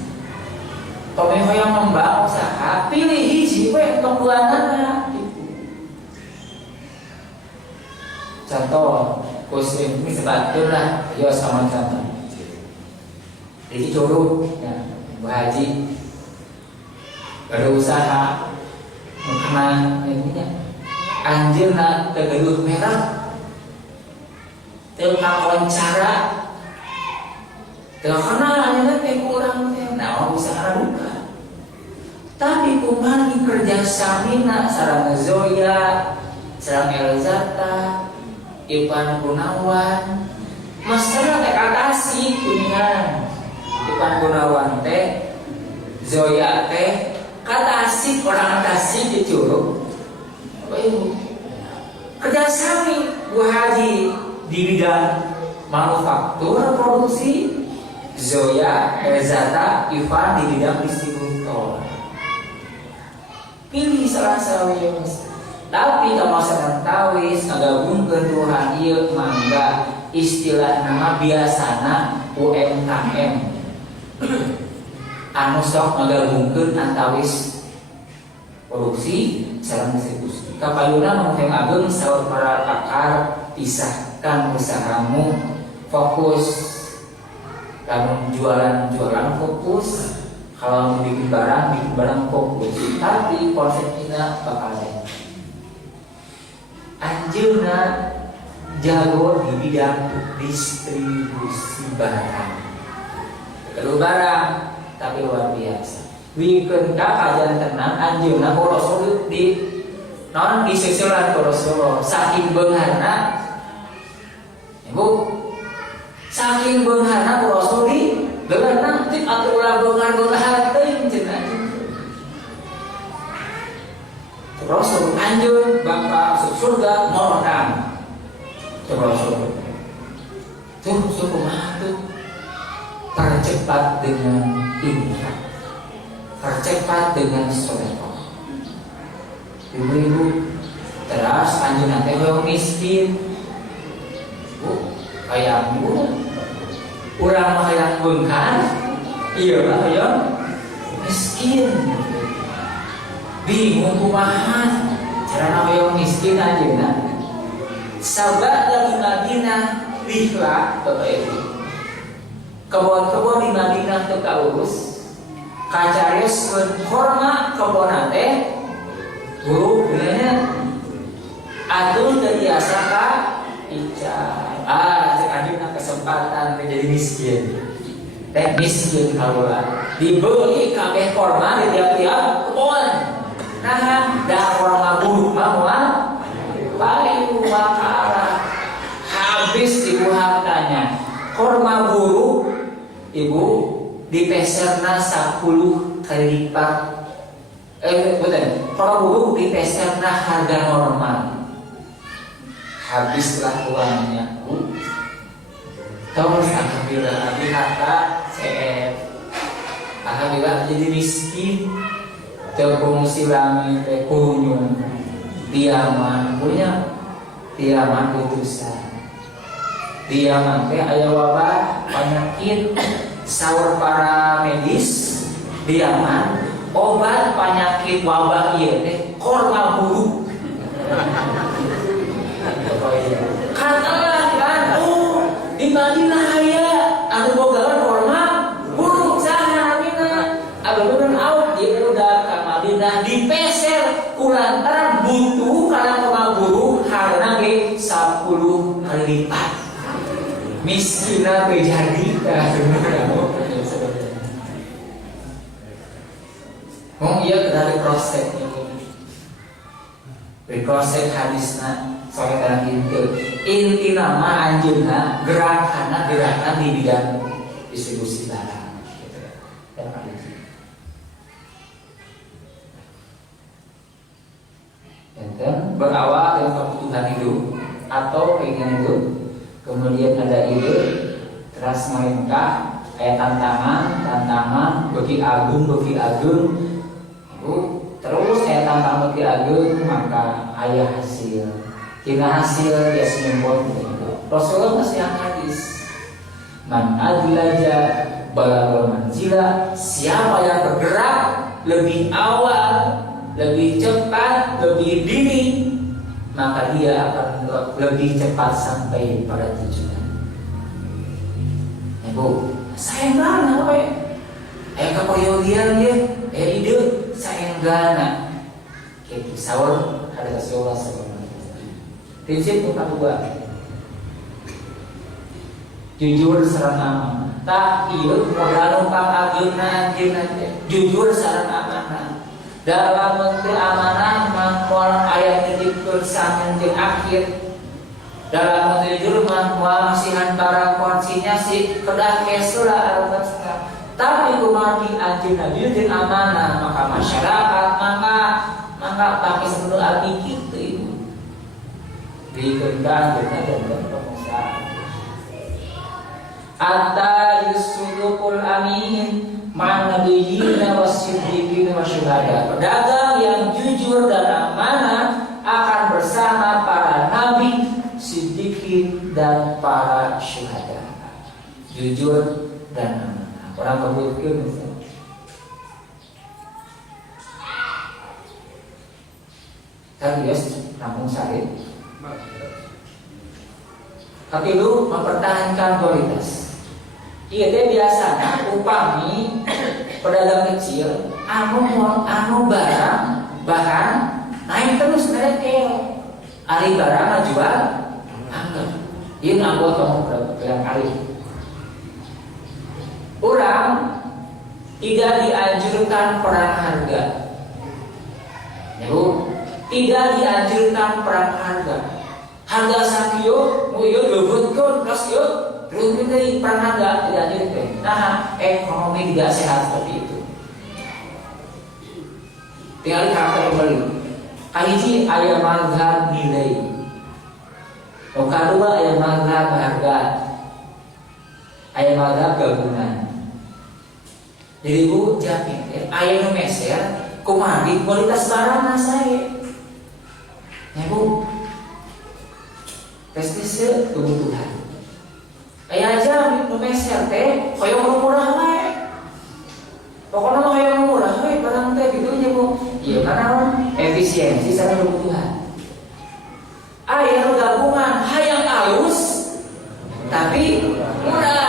Tommy hoyong membangun usaha, pilih hiji we untuk bulanana. Contoh, kusim ini sebatul lah, yo sama contoh. Jadi curug, ya, Haji ada usaha makanan ininya anjeunna teu gaduh merah teu kawancara teu kenal anjeunna teh kurang teh naon usaha buka tapi kumaha kerja samina sareng Zoya sareng Elzata Ipan Gunawan masalah teh katasi kuningan Ipan Gunawan teh Zoya teh kata asik orang Tasik di Curug. Kerja sami Bu Haji di bidang manufaktur produksi, Zoya, Elzata, Ivan di bidang distributor. Pilih salah satu. Tapi kalau sedang tawis ngagabungkeun dua ieu mangga istilah nama biasana UMKM. Anu sok ngagabungkeun antawis produksi sareng distribusi. Kapayuna mangke ageng saur para pakar pisahkan usahamu fokus lamun jualan fokus kalau mau bikin barang fokus tapi konsepnya bakal lain. Anjeunna jago di bidang distribusi barang. Kalau barang tapi luar biasa. Wikeun ka kajian tenang anjeunna korosol di non di sesulan korosol saking beunghana. Ibu saking beunghana korosol di leungeun teh atuh ulah beunghar teuing cenah. Korosol anjeun bangka surga morongan. Korosol. Tuh kumaha tuh? Percepat dengan infak, percepat dengan sedekah. Ibu-ibu, terus anjeunna teh hoyong miskin. Bu, kayak bu, urang mah hayang beungkan, ieu mah hoyong miskin. Bingung kumaha carana hoyong miskin anjeunna. Sabda dari Madinah rihlah Bapak Ibu. Kebon-kebon di Madinah teu kaurus kacarioskeun horma kebonan teh guru bilanya atuh teu biasa ka ica cek anjeunna kesempatan menjadi miskin teh miskin kaula dibeli kabeh horma di tiap-tiap kebon nah da horma buruk mah moal paling makara habis ibu hartanya horma buruk ibu dipeserna 10 kali lipat kalau buruk dipeserna harga normal habislah uangnya bu terus alhamdulillah di harta CF alhamdulillah jadi miskin terfungsi langit kunyum diaman punya diaman putusan diaman teh aya wabah penyakit saur para medis diaman obat penyakit wabah ieu teh korma buruk katalah kan di Madinah aya anu bogalan korma buruk saha namina abeun out di budak ka Madinah dipeser kulantaran butuh kana korma buruk hargana ge 10 kali lipat miskina jadi iya dari proses hadisna soal dalam inti nama anjeunna gerakan di bidang distribusi barang dan berawal dari kebutuhan hidup atau keinginan hidup. Kemudian ada ide, terus mereka kayak tantangan, bagi agung, terus kayak tantangan bagi agung, maka ayah hasil. Tina hasil ya senimbol. Rasulullah masih yang hadis, man adlaja balagul manzila, siapa yang bergerak lebih awal, lebih cepat, lebih dini, maka dia akan lebih cepat sampai pada tujuan. Bu, saya mana we? kapoyogian ya, ide saenggana. Gitu sahur ada Rasulullah SAW. Prinsip yang kedua, jujur sareng amanah. Tak ieu modal numpang ageuna anjeunna teh. Jujur sareng amanah. Dalam menteri amanah moal aya titipkeun samin jeung akhir. Dalam menteri jujur moal masihan barang konsinyasi kedah kesula alasna. Tapi kumaha anjeunna jujur jeung amanah, maka masyarakat maka pakai sebelum abdi kitu ibu. Dikeun ka anjeunna dan pengusaha. Atta yusudukul amin ma'an nabiyina wasiddiqina wasyuhada. Pedagang yang jujur dan amanah akan bersama para nabi, siddiqin dan para syuhada. Jujur dan amanah. Orang kebutkeun misalnya. Tadius namun salib. Katilu mempertahankan kualitas. Iya teh biasanya upami pedagang kecil anu barang bahan naik terus mereka ari barang jual anggap ieu nganggo tong berapa kali. Orang tidak dianjurkan perang harga. Tidak dianjurkan perang harga. Harga sakieu mu ieu geubeukeun terus ieu terus deui perang harga tidak dianjurkan. Nah, ekonomi tidak sehat seperti itu. Tinggal karakter kembali. Kahiji aya mazhab nilai. Kadua aya mazhab harga. Aya mazhab gabungan. Jadi bu jamin aya nu meser kumaha di kualitas barangna sae. Ya bu, prestis kebutuhan. Aya aja nu meser teh hoyong murah wae. Pokoknya mah hoyong murah wae barang teh gitu nya bu. Ieu kana efisiensi sareng kebutuhan. Aya nu gabungan hayang alus tapi murah.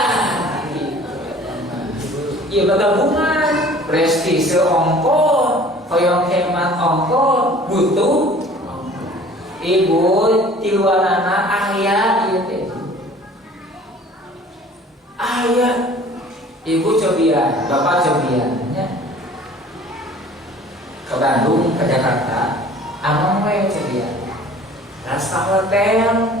Ieu gabungan prestise ongkos, hoyong hemat ongkos, butuh ibu tiluanana aya ieu teh. Aya ibu cobian, bapak cobian nya. Ke Bandung, ke Jakarta, amang we cobian. Rasa hotel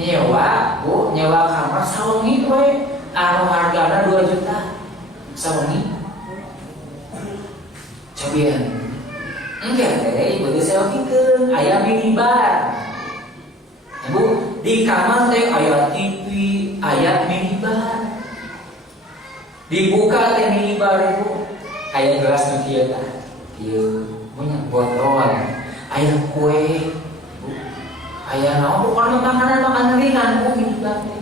nyewa, bu, nyewa kamar sawengi we, anu hargana 2 juta. Sawengi. Cobian. Enggak teh ibu teh sewa-keun aya minibar. Ibu di kamar teh aya TV, aya minibar. Dibuka teh minibar ibu. Aya gelas nu kieu tah. Ieu punya botol. Aya kue. Aya naon pokona makanan ringan bu minibar teh.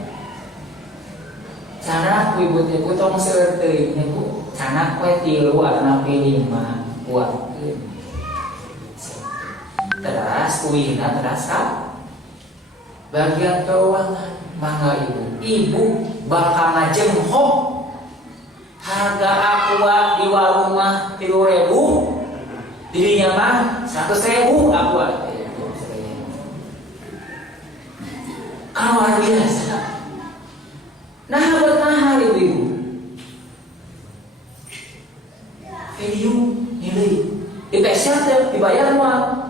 Cara ku ibu teh tong seueur teuing ibu. Cara kue 3 atau 5 buatkeun. Teras kuina teras ka bagian keuangan mangga ibu bakal ngajemhok harga aqua di warung mah 3.000 dirinya mah 100.000 aqua kan luar biasa. Nah buat mahal ibu video nilai di peser dibayar uang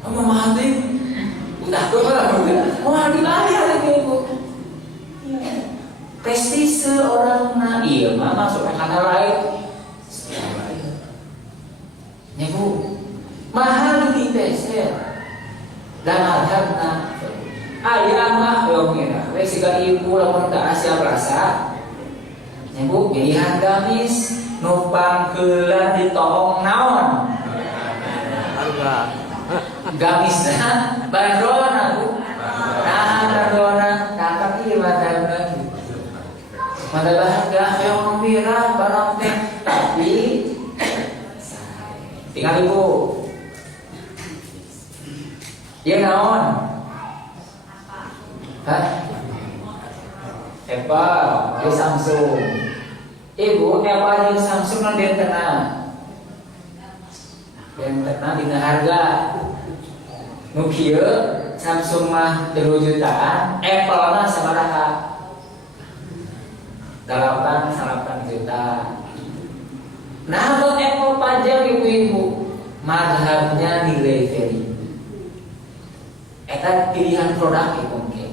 sama mati, udah tuh lah wah dibayar lagi ibu. Prestise orang na iya mah masuk ke kata lain. Nih bu, mahal di peser dan harga ayam mah yang merah. Wesiga ibu lamun tak asia rasa. Nih bu, pilihan gamis numpang keula di tohong naon. Harga. Gamisna bandrona bu, nah bandrona kakak ieu mata bahagia yang gembira barang teh tapi tinggal ibu dia naon Hah? Apple, dia Samsung Ibu Apple jeung Samsung kan bentena dina harga nu kieu Samsung mah 3 jutaan, Apple mah sabaraha 8 juta. Nah, buat Apple pajak ibu-ibu madhabnya nilai value. Eta pilihan produk itu mungkin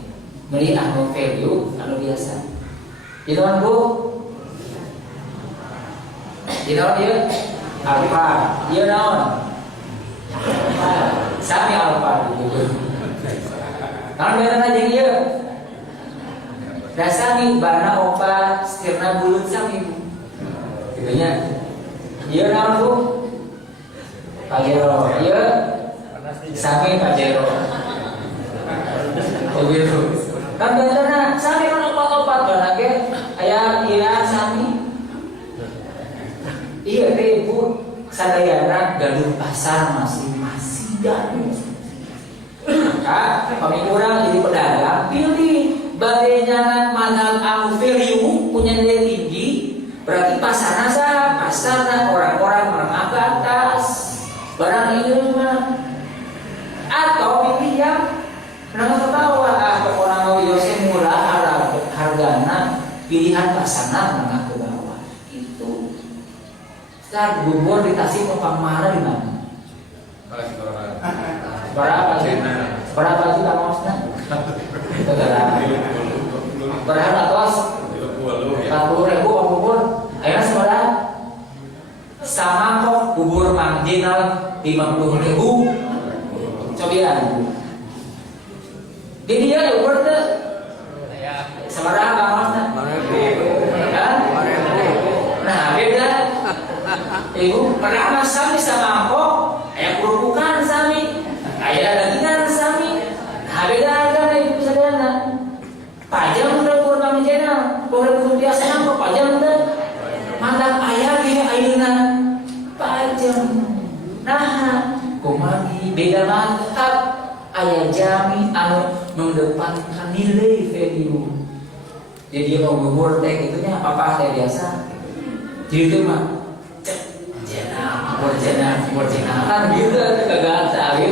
beli anu value anu biasa. Itu kan bu, itu dia apa? Dia naon? Sami apa gitu. Kalau bener aja dia, dasami bana opat setirna bulut sami bu. Gitunya. Dia naon bu? Pajero, iya, sami pajero. Begitu. Kan benerna sami kan opat-opat bana ge aya ieu sami. Iya teh ibu sadayana gaduh pasar masing-masing gaduh. Maka kami kurang jadi pedagang pilih bade jangan madhab anu value punya nilai tinggi, berarti pasarna sah pasarna orang-orang menengah ke atas barang ieu mah, atau pilih yang menengah ke bawah orang Yose murah hargana pilihan pasarna menengah ke bawah itu. Saat bubur di Tasik Pang Mahara di mana? Berapa sih? Berapa sih kamusnya? Berapa tos? 40.000 bubur. Ayo saudara, sama kok bubur marginal 50.000. Cobian. Di dia ya bubur tuh. Saudara kamusnya? Nah beda. Ibu pernah sami sama kok? Ayah kerupukkan sami. Ayah dagingan sami. Nah beda harga ibu sadana. Pajang udah kurang jenal. Kurang biasa nang pajang udah. Mandang ayah ge ayeuna pajang. Nah, kumagi beda mantap. Ayah jami anu mengedepankan nilai value. Jadi mau bubur teh itunya apa teh biasa. Jadi itu mah Borjena kan gitu kagak tahu.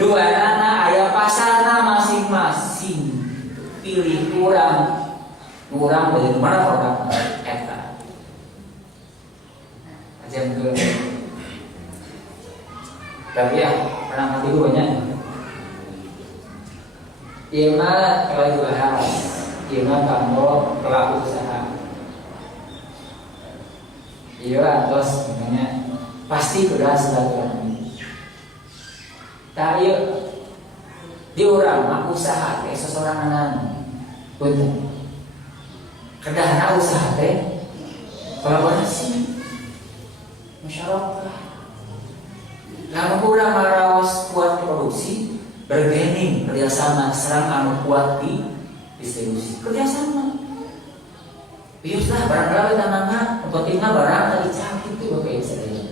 Dua anak ayah pasarna masing-masing pilih kurang dari mana produk eta aja mungkin. Tapi ya pernah nanti gue banyak. Iya mah kalau dibahas, iya mah kamu pelaku usaha. Iya, terus namanya pasti sudah silaturahmi. Tak iya, di orang mah usaha teh seseorangan, punten. Kedahana usaha teh kolaborasi, musyawarah. Lalu kurang maraos kuat produksi, bergaining kerjasama serang anu kuat di distribusi kerjasama. Biuslah barang rawe tanangna, pentingna barang tadi cantik itu bapak ibu sekalian.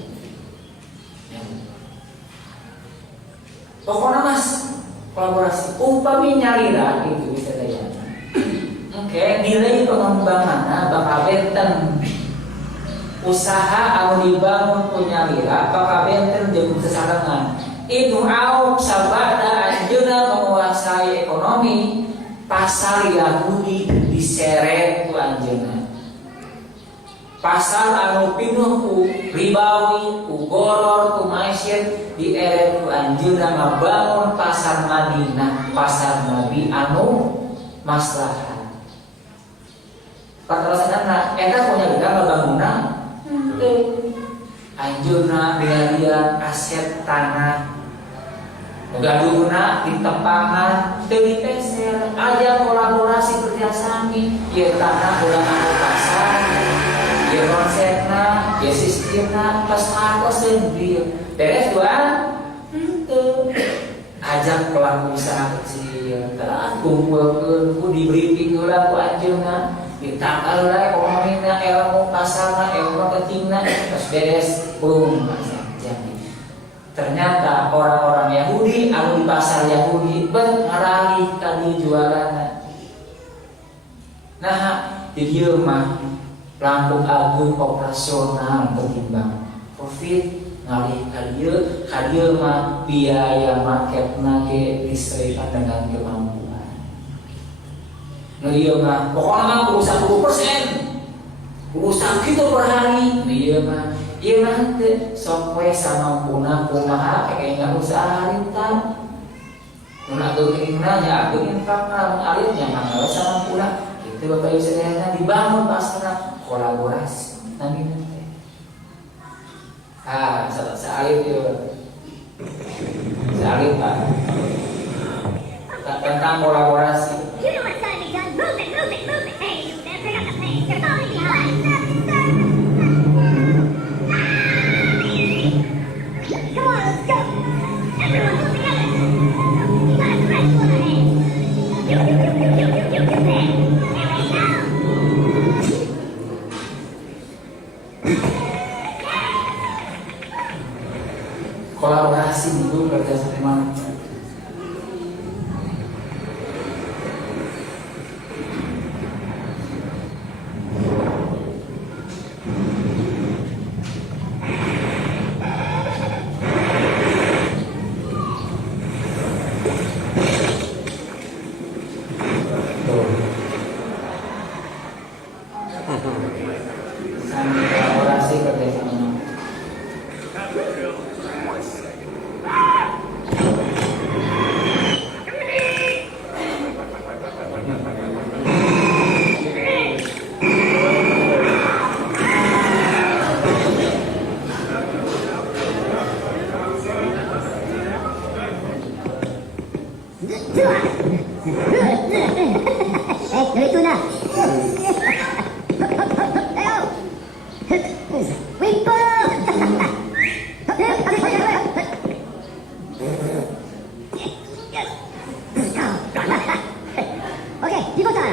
Pokoknya mas kolaborasi, upami nyarira itu bisa daya. Oke, nilai pengembangan bakal benten usaha anu dibangun punya lira bakal benten jeung sesarengan. Itu au sabada anjeunna menguasai ekonomi pasar Yahudi diseret ku anjeunna. Pasar anu pinuh ku ribawi, ku goror, ku maisir dieret ku anjeunna ngabangun pasar Madinah, pasar Nabi anu maslahat. Katelasanna eta punya kita bangunan anjeunna digalian aset tanah gaduhna ditepangan teu dipeser aja kolaborasi kerjasami ieu tanah urang anu pasar ieu konsepna ieu sistemna pas hartoseun dieu beres tuan henteu ajak pelaku usaha kecil tah kumpulkeun ku di briefing heula ku anjeunna ditangkal lah ekonomina ilmu pasarna ilmu marketingna terus beres belum jadi. Ternyata orang-orang Yahudi anu di pasar Yahudi beralih tadi jualan. Nah, di dieu mah langkung agung operasional ketimbang profit ngalih kadieu mah biaya marketna ge disesuaikan dengan kemampuan. Nu ieu mah pokona mah urusan 10%. Urusan kitu per hari. Ieu mah teh sok we samampuna kumaha kayaknya usaha harita. Nu geuning nya geuning fakta alirnya mangga samampuna. Kitu Bapak Ibu sadayana dibangun pasrah kolaborasi. Nami salib itu salib Pak tentang kolaborasi. Kolaborasi itu kerjasama. Kolaborasi kerjasama. Itu nah. Oke, di kota.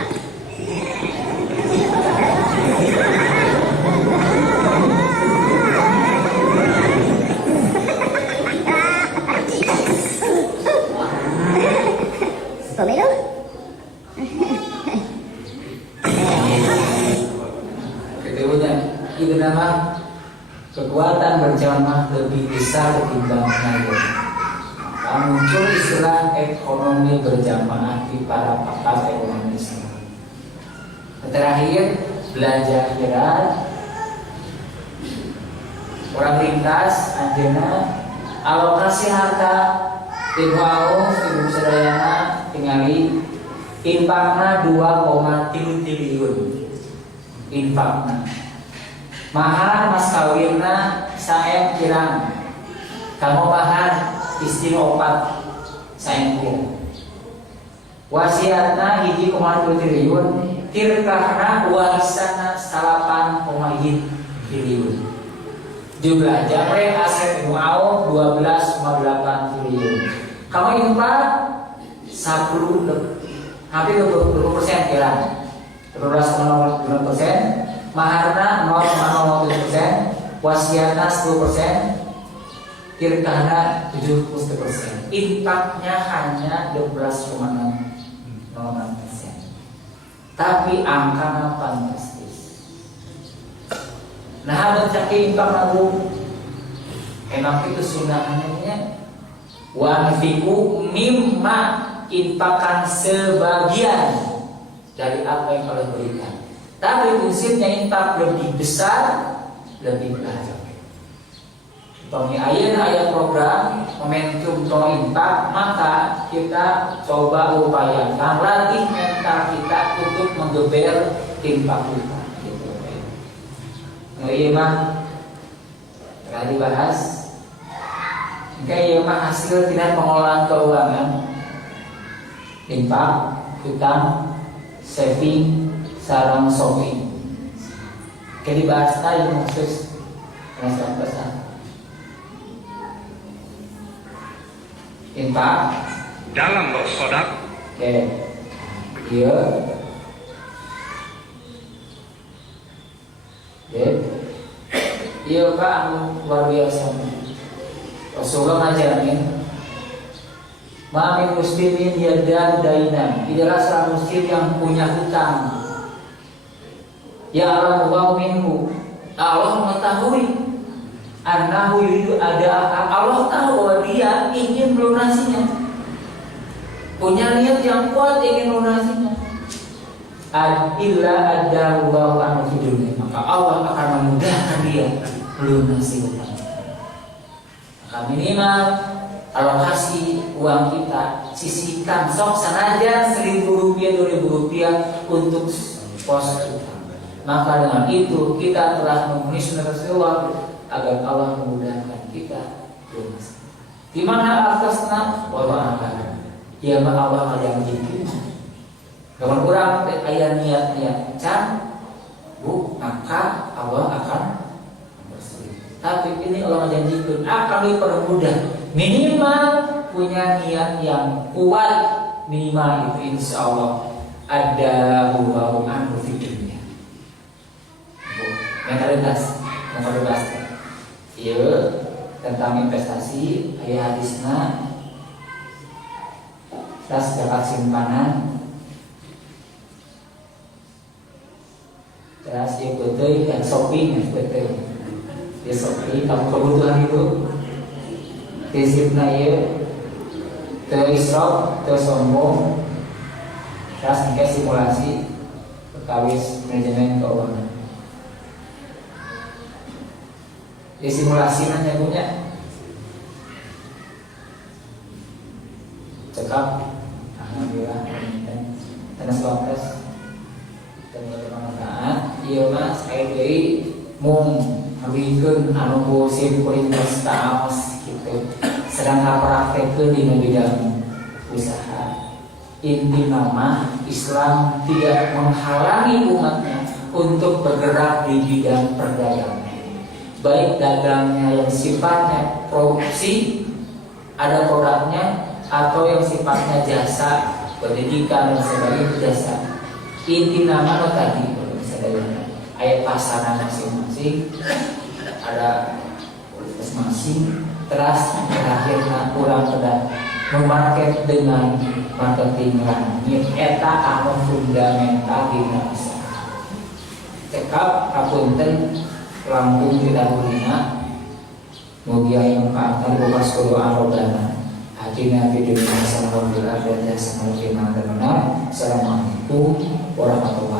Pomelo? Keduanya, itu nama kekuatan berjamaah lebih besar ketimbang tenaga. Muncul istilah ekonomi berjamaah di para pakar ekonomi Islam. Terakhir, belanja akhirat, orang lintas, anjena, alokasi harta, ibu aus, ibu sedayana, tingali, infakna 2,3 triliun. Infakna. Mahar mas kawinna saya kirang. Kamu mahar istri opat saengku. Wasiatna 1,2 triliun. Tirkahna warisana 8,1 triliun. Jumlah jamre aset muau 12,8 triliun. Kamu infak 10 hampir 20% kirang. 12,5%. Maharna 0,07%, wasiatna 10%, tirkahna 70%. Infaknya hanya 12,6%. Tapi angkanya fantastis. Nah, ada caki infak nagu enak itu sunahnya. Wa anfiqu mimma, infakkan sebagian dari apa yang kalian berikan. Tapi prinsipnya infak lebih besar, lebih baik. Tony ayat program momentum to infak, maka kita coba upayakan latih mental kita untuk menggeber infak kita. Gitu. Nah, iya mah telah dibahas. Iya mah hasil tidak pengolahan keuangan, infak, hutang, saving, sarang shopping. Jadi bahas tadi khusus pesan. Infak dalam bersodak. Oke. Iya. Iya Pak, luar biasa. Rasulullah ngajarin Ma'amin muslimin yadan dainan. Tidaklah seorang muslim yang punya hutang. Ya Allah minhu. Allah mengetahui annahu yuridu ada, Allah tahu bahwa dia ingin melunasinya, punya niat yang kuat ingin melunasinya. Illa ada Allah anu dunia, maka Allah akan memudahkan dia melunasi hutang. Maka minimal alokasi uang kita sisihkan sok sanajan 1.000 rupiah 2.000 rupiah untuk pos utang. Maka dengan itu kita telah memenuhi sunnah Rasulullah agar Allah memudahkan kita lunas. Di mana atasna wallahu a'lam. Ya Allah yang jikin. Kalau kurang ayat niat-niat can, maka Allah akan mempersulit. Tapi ini Allah janjikan akan dipermudah. Minimal punya niat yang kuat, minimal itu insya Allah ada hubungan berfikirnya. Mentalitas. Iya tentang investasi ayat hadisna tas zakat simpanan tas ya betul dan shopping betul ya shopping kamu kebutuhan itu disipna ya terisrok tersombong tas hingga simulasi perkawis manajemen keuangan. Ya simulasi nanya punya cekap alhamdulillah dan swapres dan bermanfaat. Iya mas kayak dari mung ngabikeun anu bosin kualitas taos gitu sedang ngapraktekeun di bidang usaha. Inti nama Islam tidak menghalangi umatnya untuk bergerak di bidang perdagangan, baik dagangnya yang sifatnya produksi, ada produknya, atau yang sifatnya jasa, pendidikan dan sebagainya jasa. Inti nama tadi, misalnya ayat pasaran masing-masing, ada masing-masing, terus terakhirnya kurang pada memarket dengan marketing langit, eta anu fundamental di usaha. Cekap kapunten Lampung tidak punya mugia yang kata bukas doa robana hatinya video ini sama dan jasa dan benar. Assalamualaikum warahmatullahi wabarakatuh.